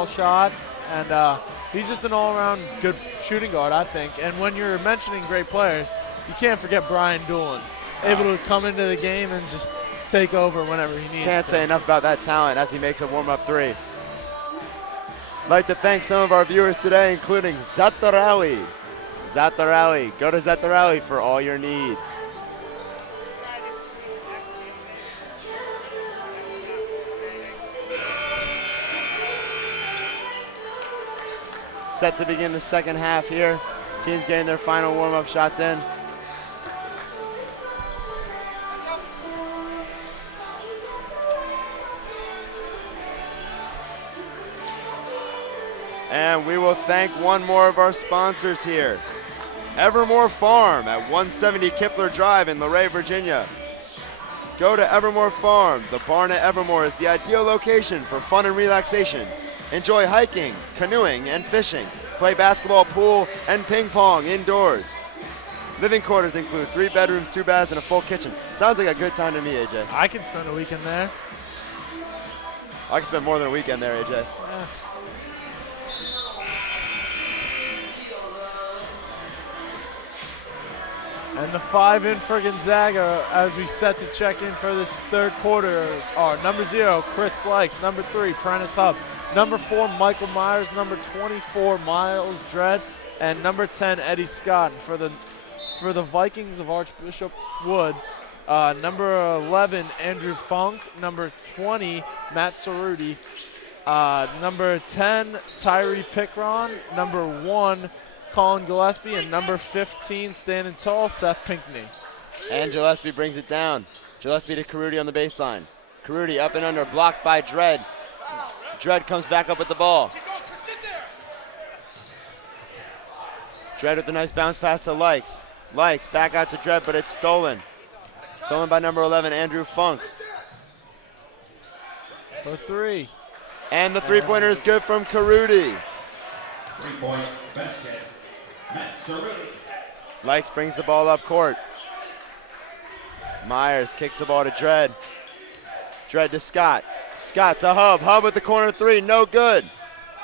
shot, and he's just an all-around good shooting guard, I think. And when you're mentioning great players, you can't forget Brian Doolin, able to come into the game and just take over whenever he needs Can't to. say enough about that talent as he makes a warm-up three. I'd like to thank some of our viewers today, including Zatarawi. Zatarawi, go to Zatarawi for all your needs. set to begin the second half here. Teams getting their final warm-up shots in. And we will thank one more of our sponsors here. Evermore Farm at 170 Kipler Drive in Luray, Virginia. Go to Evermore Farm. The barn at Evermore is the ideal location for fun and relaxation. Enjoy hiking, canoeing, and fishing. Play basketball, pool, and ping pong indoors. Living quarters include 3 bedrooms, 2 baths, and a full kitchen. Sounds like a good time to me, AJ. I can spend a weekend there. I can spend more than a weekend there, AJ. Yeah. And the 5 in for Gonzaga as we set to check in for this third quarter are number 0, Chris Likes, number 3, Prentice Hub, number 4, Michael Myers, number 24, Miles Dredd, and number 10, Eddie Scott. And for the Vikings of Archbishop Wood, number 11, Andrew Funk, number 20, Matt Cerruti, number 10, Tyree Pickron, number 1, Colin Gillespie, and number 15, standing tall, Seth Pinkney. And Gillespie brings it down. Gillespie to Cerruti on the baseline. Cerruti up and under, blocked by Dredd. Dredd comes back up with the ball. Dredd with a nice bounce pass to Likes. Likes back out to Dredd, but it's stolen. Stolen by number 11, Andrew Funk. For 3. And the three-pointer is good from Cerruti. 3-point basket. Matt Cerruti. Likes brings the ball up court. Myers kicks the ball to Dredd. Dredd to Scott. Scott to Hub. Hub with the corner 3, no good.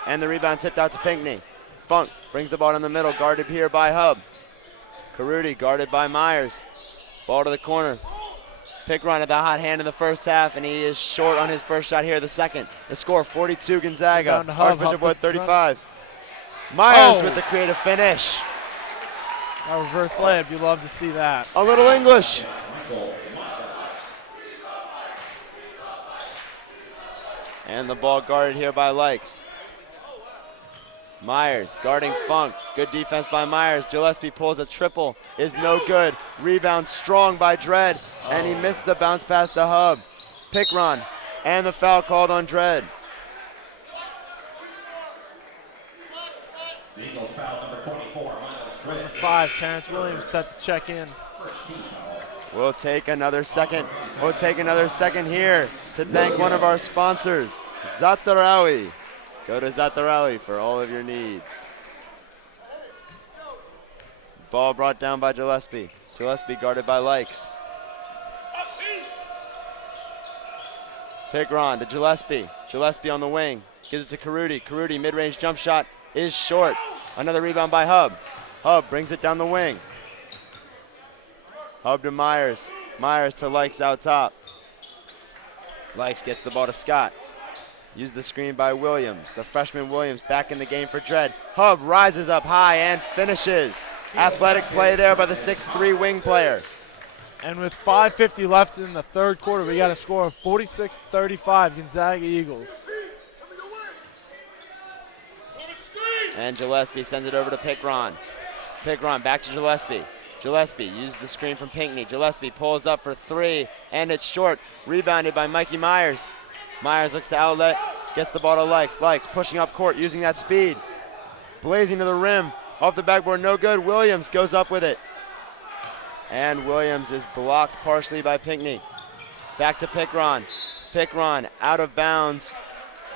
And the rebound tipped out to Pinkney. Funk brings the ball in the middle, guarded here by Hub. Cerruti guarded by Myers. Ball to the corner. Pickron had the hot hand in the first half, and he is short on his first shot here, the second. The score, 42 Gonzaga. Archbishop Wood, 35. Myers with the creative finish. A reverse layup, you love to see that. A little English. And the ball guarded here by Likes. Myers guarding Funk. Good defense by Myers. Gillespie pulls a triple. Is no good. Rebound strong by Dredd. And he missed the bounce pass to Hub. Pickron. And the foul called on Dredd. Eagles foul number 24, Miles Dredd. 5, Terrence Williams set to check in. We'll take another second. We'll take another second here to thank one of our sponsors, Zatarawi. Go to Zatarawi for all of your needs. Ball brought down by Gillespie. Gillespie guarded by Likes. Pickron to Gillespie. Gillespie on the wing. Gives it to Cerruti. Cerruti mid-range jump shot is short. Another rebound by Hub. Hub brings it down the wing. Hub to Myers. Myers to Likes out top. Likes gets the ball to Scott. Use the screen by Williams. The freshman Williams back in the game for Dredd. Hub rises up high and finishes. Athletic play there by the 6'3" wing player. And with 5:50 left in the third quarter, we got a score of 46-35 Gonzaga Eagles. And Gillespie sends it over to Pickron. Pickron back to Gillespie. Gillespie uses the screen from Pinkney. Gillespie pulls up for 3, and it's short. Rebounded by Mikey Myers. Myers looks to outlet, gets the ball to Likes. Likes pushing up court, using that speed. Blazing to the rim, off the backboard, no good. Williams goes up with it. And Williams is blocked partially by Pinkney. Back to Pickron. Pickron out of bounds.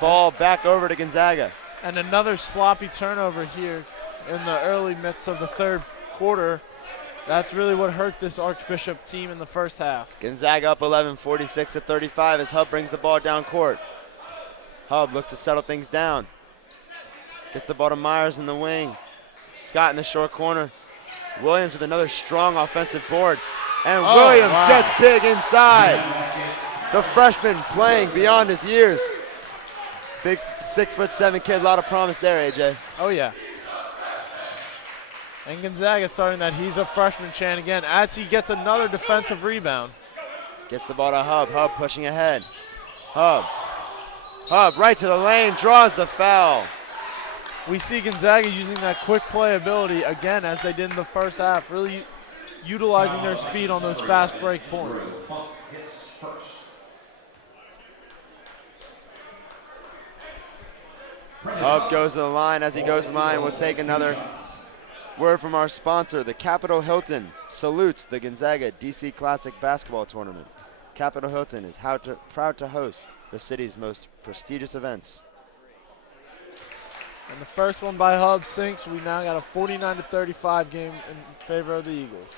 Ball back over to Gonzaga. And another sloppy turnover here in the early midst of the third quarter. That's really what hurt this Archbishop team in the first half. Gonzaga up 11, 46-35 as Hub brings the ball down court. Hub looks to settle things down. Gets the ball to Myers in the wing. Scott in the short corner. Williams with another strong offensive board. And Williams gets big inside. The freshman playing beyond his years. Big 6'7" kid, a lot of promise there, AJ. Oh, yeah. And Gonzaga starting that he's a freshman chant again as he gets another defensive rebound. Gets the ball to Hub. Hub pushing ahead. Hub right to the lane, draws the foul. we see Gonzaga using that quick play ability again as they did in the first half, really utilizing their speed on those fast break points. Up goes to the line. As he goes to the line, we'll take another word from our sponsor. The Capitol Hilton salutes the Gonzaga DC Classic Basketball Tournament. Capitol Hilton is proud to host the city's most prestigious events. And the first one by Hub sinks. We now got a 49-35 game in favor of the Eagles.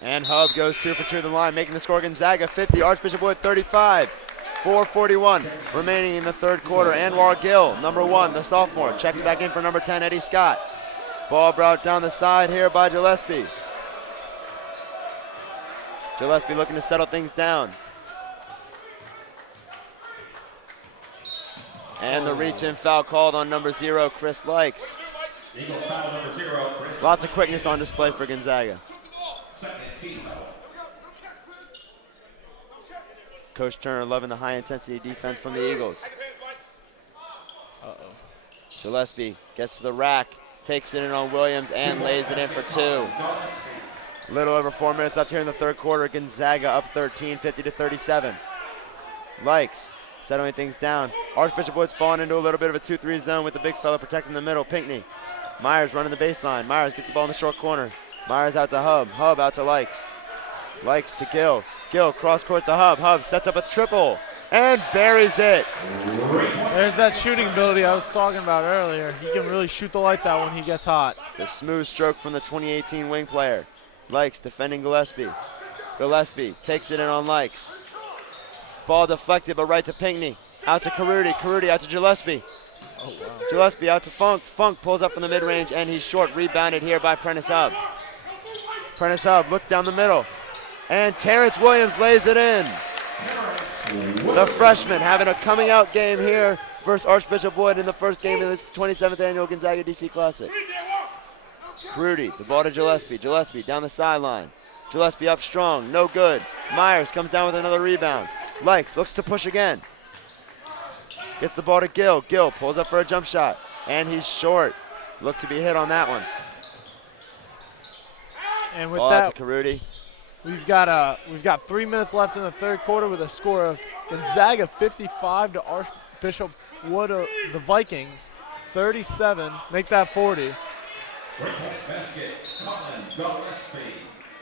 And Hub goes 2 for 2 to the line, making the score Gonzaga 50, Archbishop Wood 35. 4:41 remaining in the third quarter. Anwar Gill, number 1, the sophomore, checks back in for number 10, Eddie Scott. Ball brought down the side here by Gillespie. Gillespie looking to settle things down. And the reach-in foul called on number 0, Chris Likes. Eagles foul number 0, Chris. Lots of quickness on display for Gonzaga. Second team foul. Coach Turner loving the high-intensity defense from the Eagles. Gillespie gets to the rack, takes it in on Williams, and lays it in for 2. A little over 4 minutes left here in the third quarter. Gonzaga up 13, 50-37. Likes settling things down. Archbishop Wood's falling into a little bit of a 2-3 zone with the big fella protecting the middle, Pinckney. Myers running the baseline. Myers gets the ball in the short corner. Myers out to Hub. Hub out to Likes. Likes to Gill. Gill cross court to Hub. Hub sets up a triple and buries it. There's that shooting ability I was talking about earlier. He can really shoot the lights out when he gets hot. The smooth stroke from the 2018 wing player. Likes defending Gillespie. Gillespie takes it in on Likes. Ball deflected, but right to Pinckney. Out to Carudi. Carudi out to Gillespie. Oh, wow. Gillespie out to Funk. Funk pulls up from the mid-range, and he's short. Rebounded here by Prentice Hub. Prentice Hub look down the middle. And Terrence Williams lays it in. The freshman having a coming out game here versus Archbishop Wood in the first game of the 27th annual Gonzaga DC Classic. Rudy, the ball to Gillespie. Gillespie down the sideline. Gillespie up strong, no good. Myers comes down with another rebound. Likes, looks to push again. Gets the ball to Gill. Gill pulls up for a jump shot, and he's short. Look to be hit on that one. And with Ball that, out to Carudi. we've got 3 minutes left in the third quarter with a score of Gonzaga 55 to Archbishop Wood, the Vikings 37. Make that 40.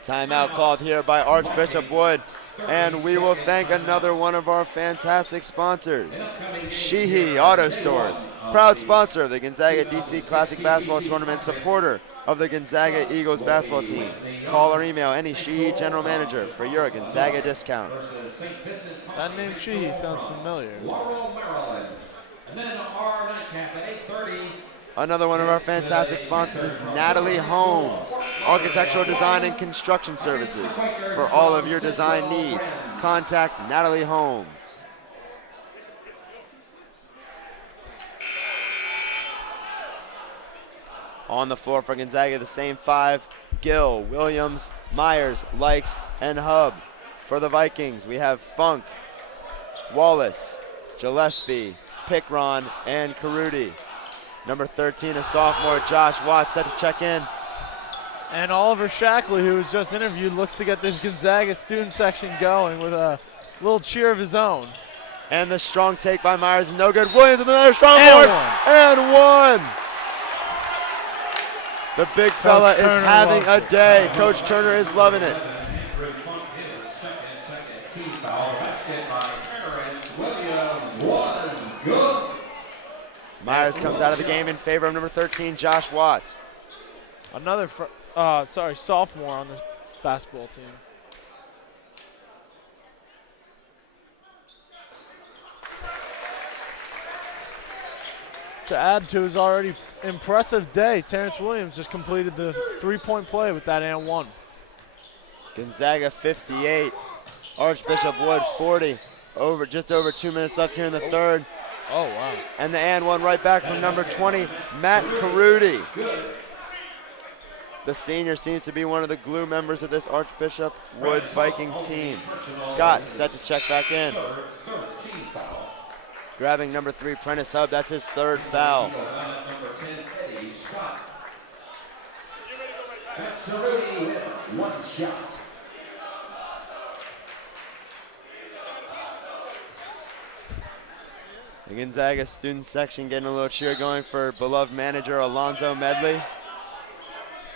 Timeout called here by Archbishop Wood. And we will thank another one of our fantastic sponsors, Sheehy Auto Stores, proud sponsor of the Gonzaga DC Classic Basketball Tournament, supporter of the Gonzaga Eagles basketball team. Call or email any Sheehy general manager for your Gonzaga discount. That name Sheehy sounds familiar. Laurel, Maryland. And then our nightcap at 8:30. Another one of our fantastic sponsors is Natalie Homes, architectural design and construction services. For all of your design needs, contact Natalie Homes. On the floor for Gonzaga, the same 5, Gill, Williams, Myers, Likes, and Hub. For the Vikings, we have Funk, Wallace, Gillespie, Pickron, and Carudi. Number 13, a sophomore, Josh Watts, set to check in. And Oliver Shackley, who was just interviewed, looks to get this Gonzaga student section going with a little cheer of his own. And the strong take by Myers, no good. Williams with another strong And board. one. And one. The big fella is Turner having a loves it. day. Coach Turner is loving it. Second team foul. Basket by Terrence Williams was good. Myers comes out of the game in favor of number 13, Josh Watts. Another sophomore on this basketball team. To add to his already impressive day, Terrence Williams just completed the three-point play with that and one. Gonzaga 58, Archbishop Wood 40. Just over 2 minutes left here in the third. Oh, wow. And the and one right back from number 20, Matt Carudi. The senior seems to be one of the glue members of this Archbishop Wood Vikings team. Scott set to check back in. Grabbing number 3, Prentice Hub. That's his 3rd foul. That's Cerruti with 1 shot. The Gonzaga student section getting a little cheer going for beloved manager Alonzo Medley.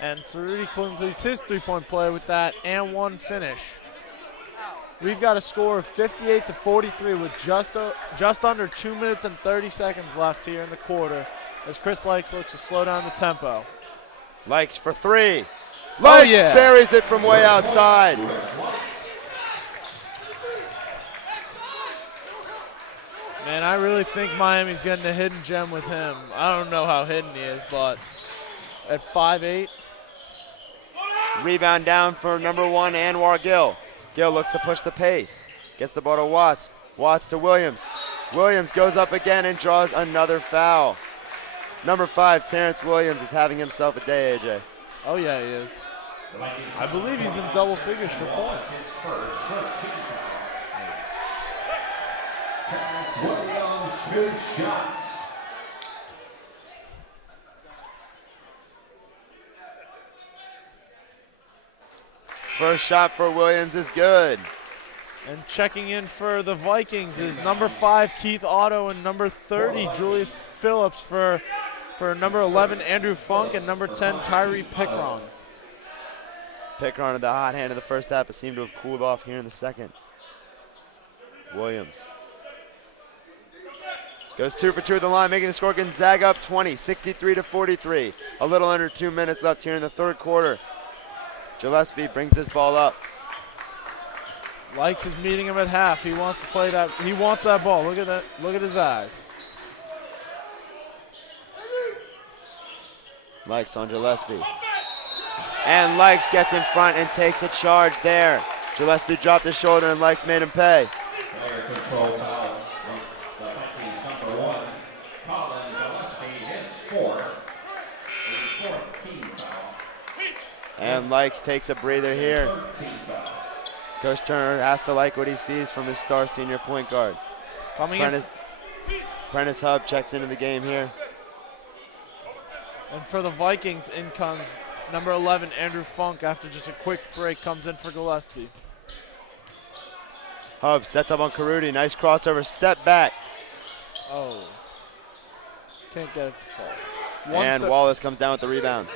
And Cerruti completes his 3-point play with that and 1 finish. We've got a score of 58-43 with just under 2 minutes and 30 seconds left here in the quarter as Chris Likes looks to slow down the tempo. Likes for 3. Likes yeah. buries it from way outside. Man, I really think Miami's getting a hidden gem with him. I don't know how hidden he is, but at 5'8". Rebound down for number 1, Anwar Gill. Gill looks to push the pace. Gets the ball to Watts. Watts to Williams. Williams goes up again and draws another foul. Number 5, Terrence Williams, is having himself a day, AJ. Oh, yeah, he is. I believe he's in double figures for points. Williams, 2 shots. First shot for Williams is good. And checking in for the Vikings is number 5, Keith Otto, and number 30, Julius Phillips for number 11, Andrew Funk, and number 10, Tyree Pickron. Pickron at the hot hand of the first half, but seemed to have cooled off here in the second. Williams goes 2 for 2 at the line, making the score Gonzaga up 20, 63-43. A little under 2 minutes left here in the 3rd quarter. Gillespie brings this ball up. Likes is meeting him at half. He wants to play that. He wants that ball. Look at that. Look at his eyes. Likes on Gillespie. And Likes gets in front and takes a charge there. Gillespie dropped his shoulder and Likes made him pay. Player control foul. The Vikings number 1, Colin Gillespie, his 4th. His 4th team foul. And Likes takes a breather here. 13th foul. Coach Turner has to like what he sees from his star senior point guard. Coming in. Prentice Hub checks into the game here. And for the Vikings, in comes number 11, Andrew Funk, after just a quick break, comes in for Gillespie. Hub sets up on Cerruti. Nice crossover. Step back. Oh. Can't get it to fall. And Wallace comes down with the rebound.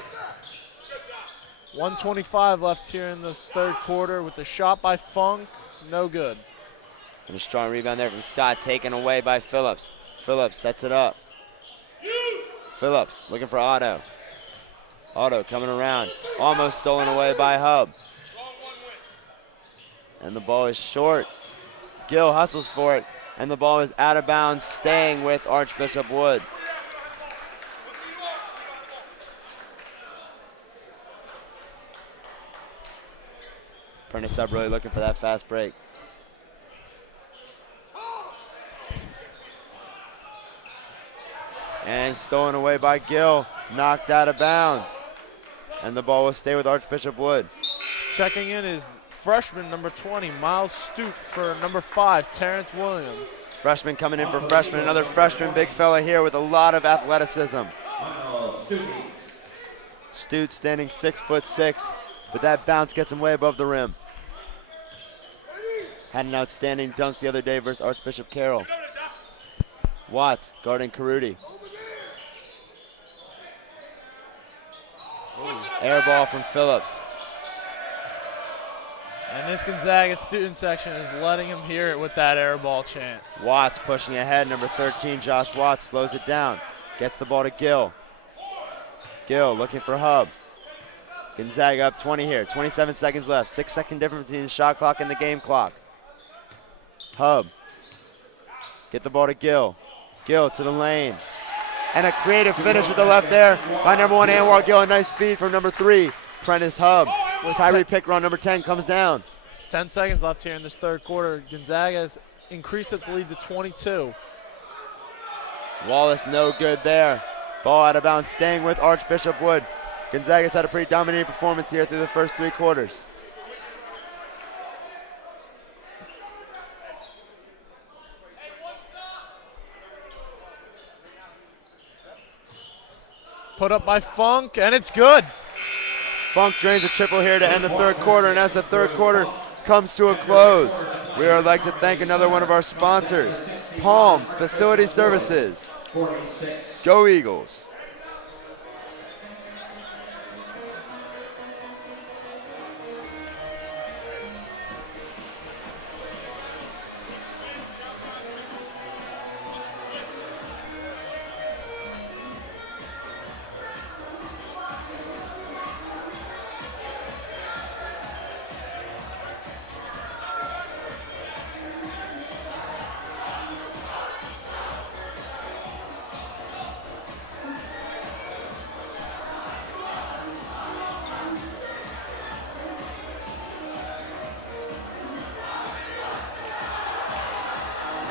1:25 left here in this 3rd quarter with the shot by Funk. No good. And a strong rebound there from Scott, taken away by Phillips. Phillips sets it up. Phillips looking for Otto. Otto coming around. Almost stolen away by Hub. And the ball is short. Gill hustles for it. And the ball is out of bounds, staying with Archbishop Wood. Prentice Hub really looking for that fast break. And stolen away by Gill, knocked out of bounds. And the ball will stay with Archbishop Wood. Checking in is freshman number 20, Miles Stoop, for number 5, Terrence Williams. Freshman coming in for freshman, another freshman big fella here with a lot of athleticism. Stoop standing 6'6", but that bounce gets him way above the rim. Had an outstanding dunk the other day versus Archbishop Carroll. Watts guarding Cerruti. Air ball from Phillips. And this Gonzaga student section is letting him hear it with that air ball chant. Watts pushing ahead. Number 13, Josh Watts, slows it down. Gets the ball to Gill. Gill looking for Hub. Gonzaga up 20 here. 27 seconds left. 6-second difference between the shot clock and the game clock. Hub. Get the ball to Gill. Gill to the lane. And a creative finish with the left there by number 1, Anwar Gill. A nice feed from number 3, Prentice Hub. Tyree Pickron, number 10, comes down. 10 seconds left here in this 3rd quarter. Gonzaga has increased its lead to 22. Wallace no good there. Ball out of bounds, staying with Archbishop Wood. Gonzaga's had a pretty dominating performance here through the first 3 quarters. Put up by Funk, and it's good. Funk drains a triple here to end the 3rd quarter, and as the 3rd quarter comes to a close, we would like to thank another one of our sponsors, Palm Facility Services. Go Eagles.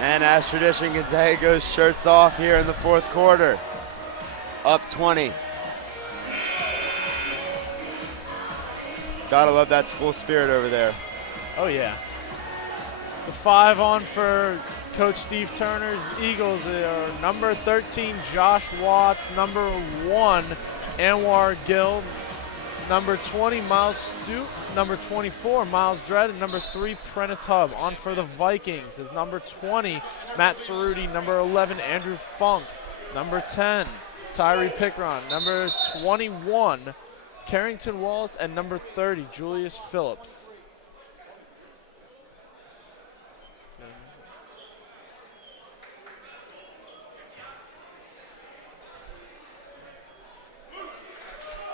And as tradition, Gonzaga goes shirts off here in the 4th quarter. Up 20. Gotta love that school spirit over there. Oh, yeah. The 5 on for Coach Steve Turner's Eagles are number 13, Josh Watts, number 1, Anwar Gill, number 20, Miles Stute, number 24, Miles Dredd, and number 3, Prentice Hub. On for the Vikings is number 20, Matt Cerruti, number 11, Andrew Funk, number 10, Tyree Pickron, number 21, Carrington Wallace, and number 30, Julius Phillips.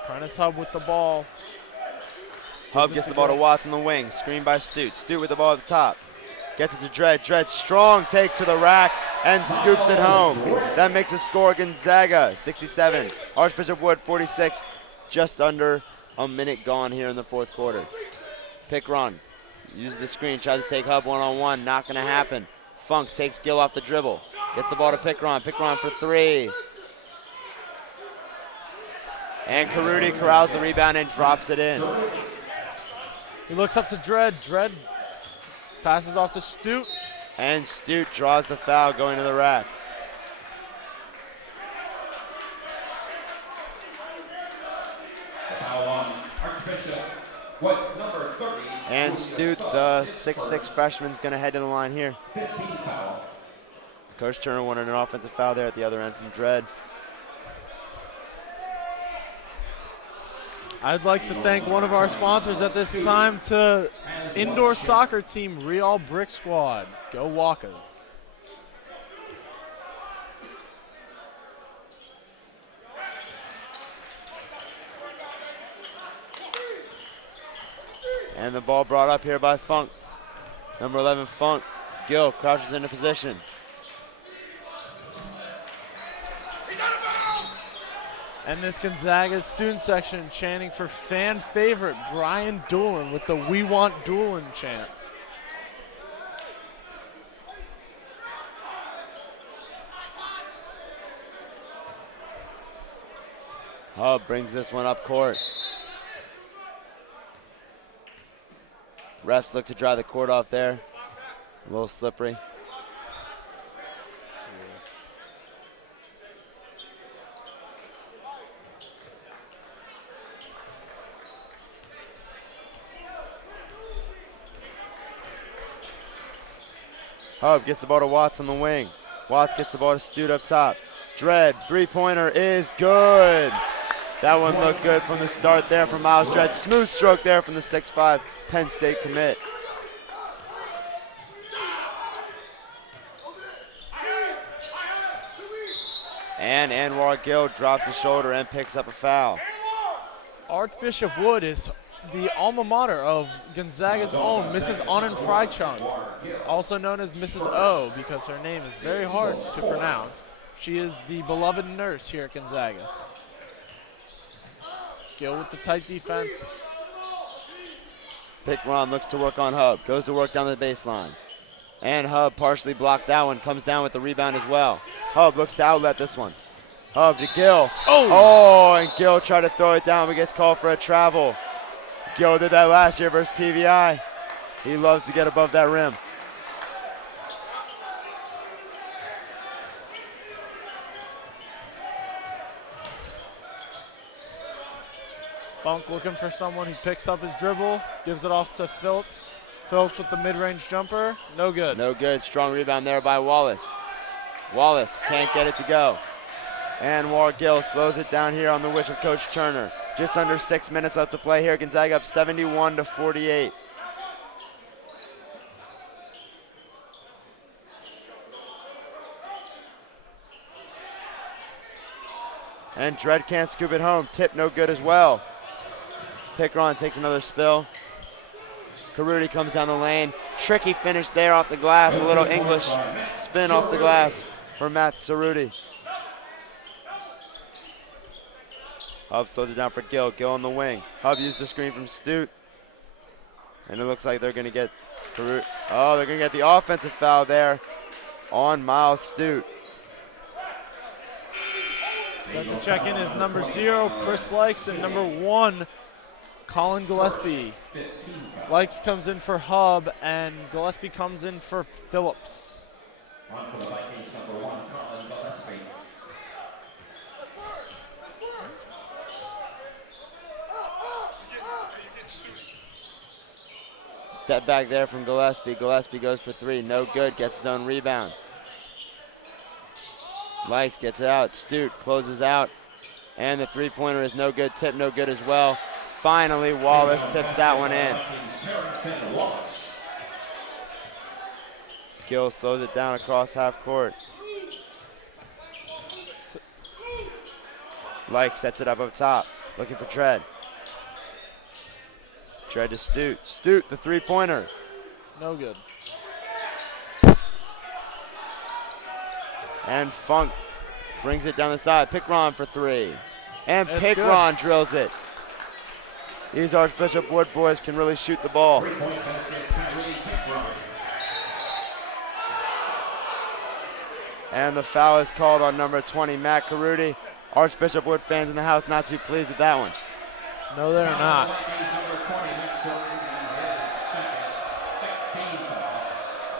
Prentice Hub with the ball. Hub gets the ball to Watts on the wing. Screen by Stute. Stute with the ball at the top. Gets it to Dredd. Dredd strong take to the rack and scoops it home. That makes a score Gonzaga 67. Archbishop Wood 46. Just under a minute gone here in the 4th quarter. Pick run. Uses the screen. Tries to take Hub one-on-one. Not going to happen. Funk takes Gill off the dribble. Gets the ball to Pickron. Pickron for 3. And Cerruti corrals the rebound and drops it in. He looks up to Dredd. Dredd passes off to Stute. And Stute draws the foul going to the rack. Foul on Archbishop. What number 30? And Stute, the 6'6 freshman, is going to head to the line here. 15 foul. Coach Turner wanted an offensive foul there at the other end from Dredd. I'd like to thank one of our sponsors at this time to indoor soccer team Real Brick Squad. Go Walkers. And the ball brought up here by Funk. Number 11, Funk. Gill crouches into position. And this Gonzaga student section chanting for fan favorite Brian Doolin with the "We Want Doolin" chant. Hub brings this one up court. Refs look to dry the court off there. A little slippery. Hub gets the ball to Watts on the wing. Watts gets the ball to Stute up top. Dredd, 3-pointer is good. That one looked good from the start there from Miles Dredd. Smooth stroke there from the 6'5" Penn State commit. And Anwar Gill drops the shoulder and picks up a foul. Archbishop Wood is the alma mater of Gonzaga's own Mrs. Anand Freichung, also known as Mrs. O because her name is very hard to pronounce. She is the beloved nurse here at Gonzaga. Gill with the tight defense. Pickron looks to work on Hub, goes to work down the baseline. And Hub partially blocked that one, comes down with the rebound as well. Hub looks to outlet this one. Hub to Gill. Oh, and Gill tried to throw it down, but gets called for a travel. Gill did that last year versus PVI. He loves to get above that rim. Funk looking for someone. He picks up his dribble, gives it off to Phillips. Phillips with the mid-range jumper. No good. No good. Strong rebound there by Wallace. Wallace can't get it to go. And War Gill slows it down here on the wish of Coach Turner. Just under 6 minutes left to play here. Gonzaga up 71-48. And Dredd can't scoop it home. Tip no good as well. Pickron takes another spill. Karudi comes down the lane. Tricky finish there off the glass. A little English spin off the glass for Matt Cerruti. Hub slows it down for Gill. Gill on the wing. Hub used the screen from Stute. And it looks like they're going to get Karudi. Oh, they're going to get the offensive foul there on Miles Stute. Set to check in is number 0, Chris Likes, and number 1, Colin Gillespie. Likes comes in for Hub, and Gillespie comes in for Phillips. On for the Vikings, number 1, Colin Gillespie. Step back there from Gillespie. Gillespie goes for 3. No good. Gets his own rebound. Likes gets it out. Stute closes out. And the three-pointer is no good. Tip no good as well. Finally, Wallace tips that one in. Gill slows it down across half court. Like sets it up top. Looking for Dredd. Dredd to Stute. Stute, the three-pointer. No good. And Funk brings it down the side. Pickron for 3. And That's Pickron drills it. These Archbishop Wood boys can really shoot the ball. And the foul is called on number 20, Matt Karudi. Archbishop Wood fans in the house not too pleased with that one. No, they're not.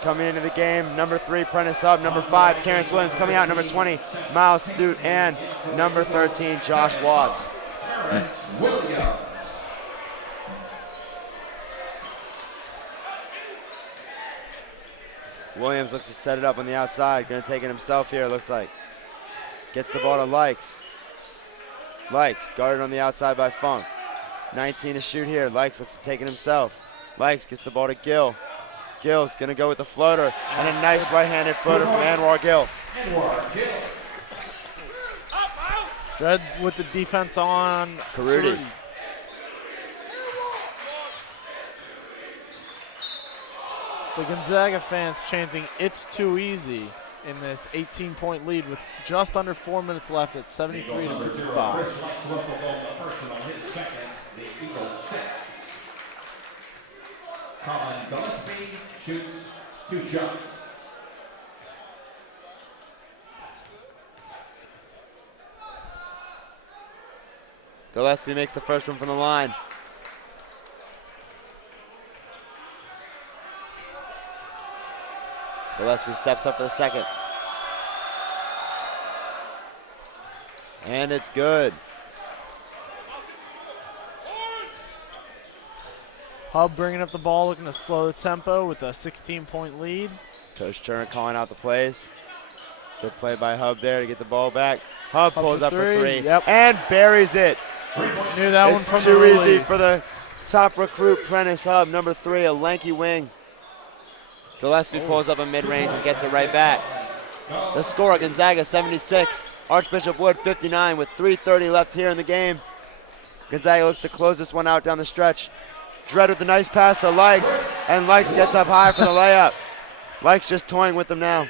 Coming into the game, number 3, Prentice Hub. Number 5, Terrence Williams. Coming out, number 20, Miles Stute. And number 13, Josh Watts. Williams looks to set it up on the outside. Gonna take it himself here, looks like. Gets the ball to Likes. Likes, guarded on the outside by Funk. 19 to shoot here. Likes looks to take it himself. Likes gets the ball to Gill. Gill's gonna go with the floater, and a nice right-handed floater from Anwar Gill. Dredd with the defense on Karudi. The Gonzaga fans chanting, "It's too easy," in this 18-point lead with just under 4 minutes left at 73-55. Chris Likes whistled on the personal, his second, the Eagles' 6th. Colin Gillespie shoots 2 shots. Gillespie makes the first one from the line. Gillespie steps up for the second. And it's good. Hub bringing up the ball, looking to slow the tempo with a 16-point lead. Coach Turner calling out the plays. Good play by Hub there to get the ball back. Hub pulls up for 3 Yep. and buries it. Knew that one It's from the too easy release. for the top recruit, Prentice Hub, number 3, a lanky wing. Gillespie pulls up a mid-range and gets it right back. The score, Gonzaga 76, Archbishop Wood 59 with 3:30 left here in the game. Gonzaga looks to close this one out down the stretch. Dredd with a nice pass to Likes, and Likes gets up high for the layup. Likes just toying with them now.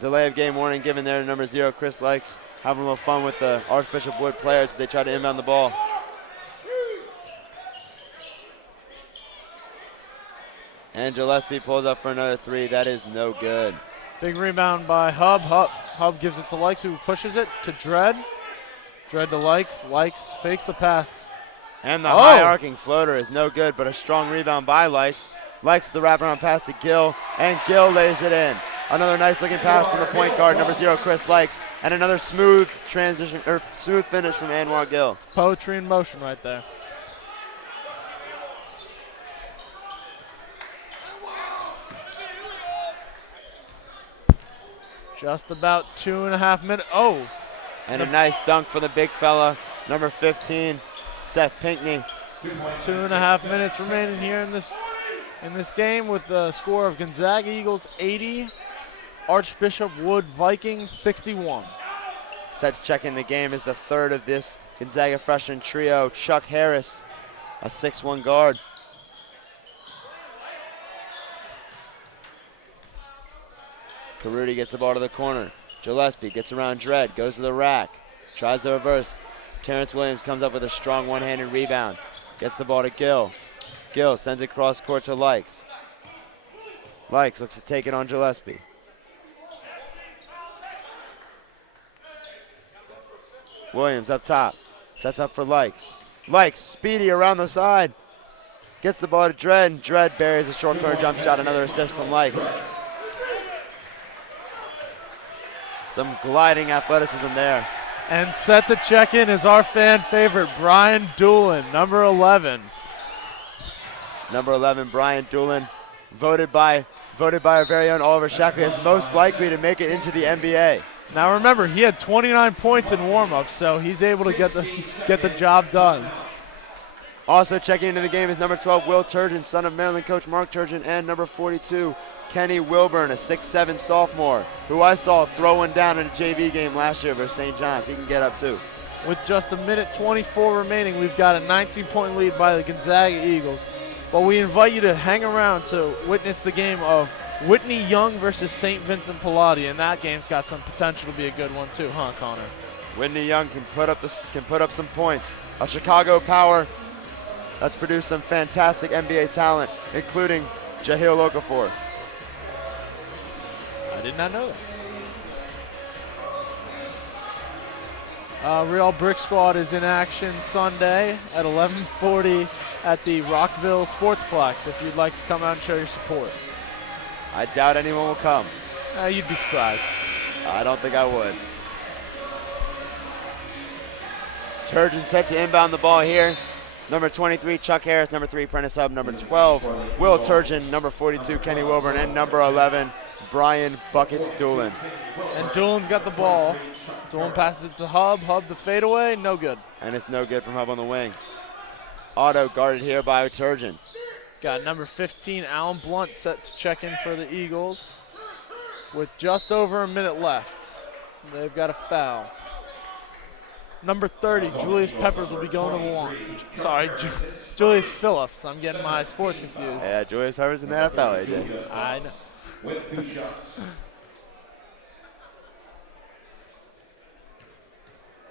Delay of game warning given there to number 0, Chris Likes. Having a little fun with the Archbishop Wood players as they try to inbound the ball. And Gillespie pulls up for another 3. That is no good. Big rebound by Hub. Hub gives it to Likes, who pushes it to Dredd. Dredd to Likes. Likes fakes the pass. And the high arcing floater is no good, but a strong rebound by Likes. Likes the wraparound pass to Gill, and Gill lays it in. Another nice looking pass from the point guard, number 0, Chris Likes, and another smooth transition, or smooth finish from Anwar Gill. Poetry in motion right there. Just about 2.5 minutes. Oh! And a nice dunk for the big fella, number 15, Seth Pinckney. 2.5 minutes remaining here in this game, with the score of Gonzaga Eagles 80, Archbishop Wood Vikings 61. Set to check in the game is the third of this Gonzaga freshman trio, Chuck Harris, a 6'1" guard. Carudi gets the ball to the corner. Gillespie gets around Dredd, goes to the rack, tries the reverse. Terrence Williams comes up with a strong one-handed rebound. Gets the ball to Gill. Gill sends it cross court to Likes. Likes looks to take it on Gillespie. Williams up top, sets up for Likes. Likes speedy around the side. Gets the ball to Dredd, and Dredd buries a short corner jump shot, another assist from Likes. Some gliding athleticism there. And set to check in is our fan favorite, Brian Doolin, number 11. Number 11, Brian Doolin, voted by our very own Oliver Shackley as most likely to make it into the NBA. Now remember, he had 29 points in warm-up, so he's able to get the job done. Also checking into the game is number 12, Will Turgeon, son of Maryland coach Mark Turgeon, and number 42, Kenny Wilburn, a 6'7" sophomore, who I saw throw one down in a JV game last year versus St. John's. He can get up too. With just a minute 24 remaining, we've got a 19-point lead by the Gonzaga Eagles. But we invite you to hang around to witness the game of Whitney Young versus St. Vincent Pallotti, and that game's got some potential to be a good one too, huh, Connor? Whitney Young can put up some points. A Chicago power that's produced some fantastic NBA talent, including Jahil Okafor. I did not know that. Real Brick Squad is in action Sunday at 11:40 at the Rockville Sportsplex if you'd like to come out and show your support. I doubt anyone will come. You'd be surprised. I don't think I would. Turgeon set to inbound the ball here. Number 23, Chuck Harris. Number 3, Prentice Hub. Number 12, Will Turgeon. Number 42, Kenny Wilburn. And number 11, Brian Buckets Doolin. And Doolin's got the ball. Doolin passes it to Hub. Hub the fadeaway, no good. And it's no good from Hub on the wing. Otto guarded here by Turgeon. Got number 15, Alan Blunt, set to check in for the Eagles with just over a minute left. They've got a foul. Number 30, Julius Peppers will be going to the line. Sorry, Julius Phillips. I'm getting my sports confused. Yeah, Julius Peppers in the NFL, AJ. I know. With 2 shots.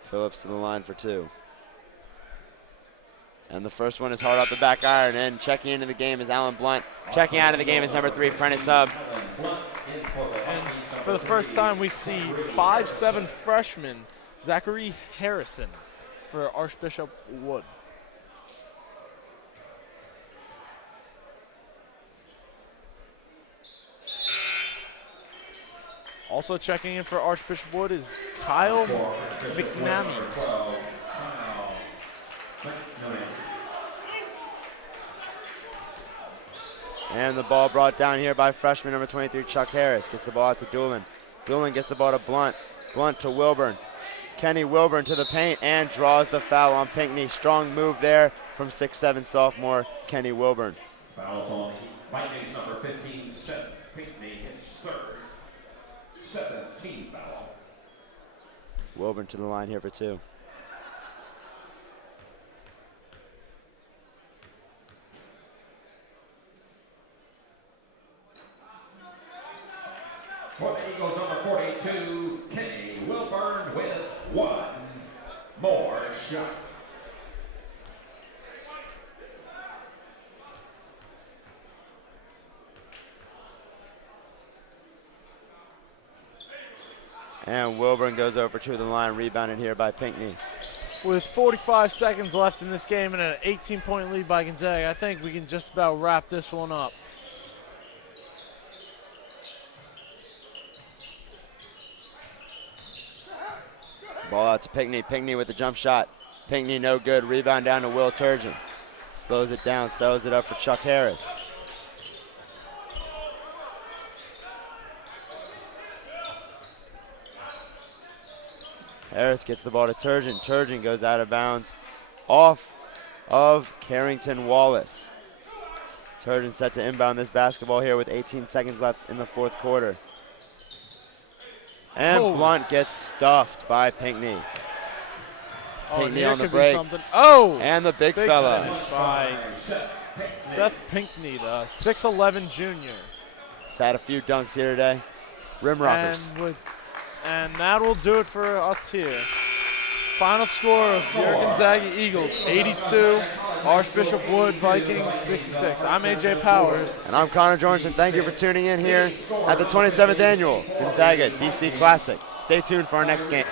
Phillips to the line for 2. And the first one is hard off the back iron, and checking into the game is Alan Blunt. Checking out of the game is number 3, Prentice Hub. And for the first time, we see 5'7" freshman Zachary Harrison for Archbishop Wood. Also checking in for Archbishop Wood is Kyle McNamee. And the ball brought down here by freshman number 23, Chuck Harris. Gets the ball out to Doolin. Doolin gets the ball to Blunt. Blunt to Wilburn. Kenny Wilburn to the paint and draws the foul on Pinckney. Strong move there from 6'7" sophomore Kenny Wilburn. Fouls on Vikings number 15, Seth Pinckney, his third, 17th foul. Wilburn to the line here for 2. For the Eagles, number 42, Kenny Wilburn with 1 more shot. and Wilburn goes over to the line, rebounded here by Pinckney. With 45 seconds left in this game and an 18-point lead by Gonzaga, I think we can just about wrap this one up. Ball out to Pinckney. Pinckney with the jump shot. Pinckney no good. Rebound down to Will Turgeon. Slows it down, settles it up for Chuck Harris. Harris gets the ball to Turgeon. Turgeon goes out of bounds off of Carrington Wallace. Turgeon set to inbound this basketball here with 18 seconds left in the fourth quarter. And Blunt gets stuffed by Pinckney. Pinckney on the break. Oh! And the big fella. Finish by Seth Pinckney, the 6'11 junior. He's had a few dunks here today. Rim rockers. And that will do it for us here. Final score of your Gonzaga Eagles, 82. Archbishop Wood Vikings, 66. I'm AJ Powers. And I'm Connor Jorgensen. Thank you for tuning in here at the 27th Annual Gonzaga DC Classic. Stay tuned for our next game.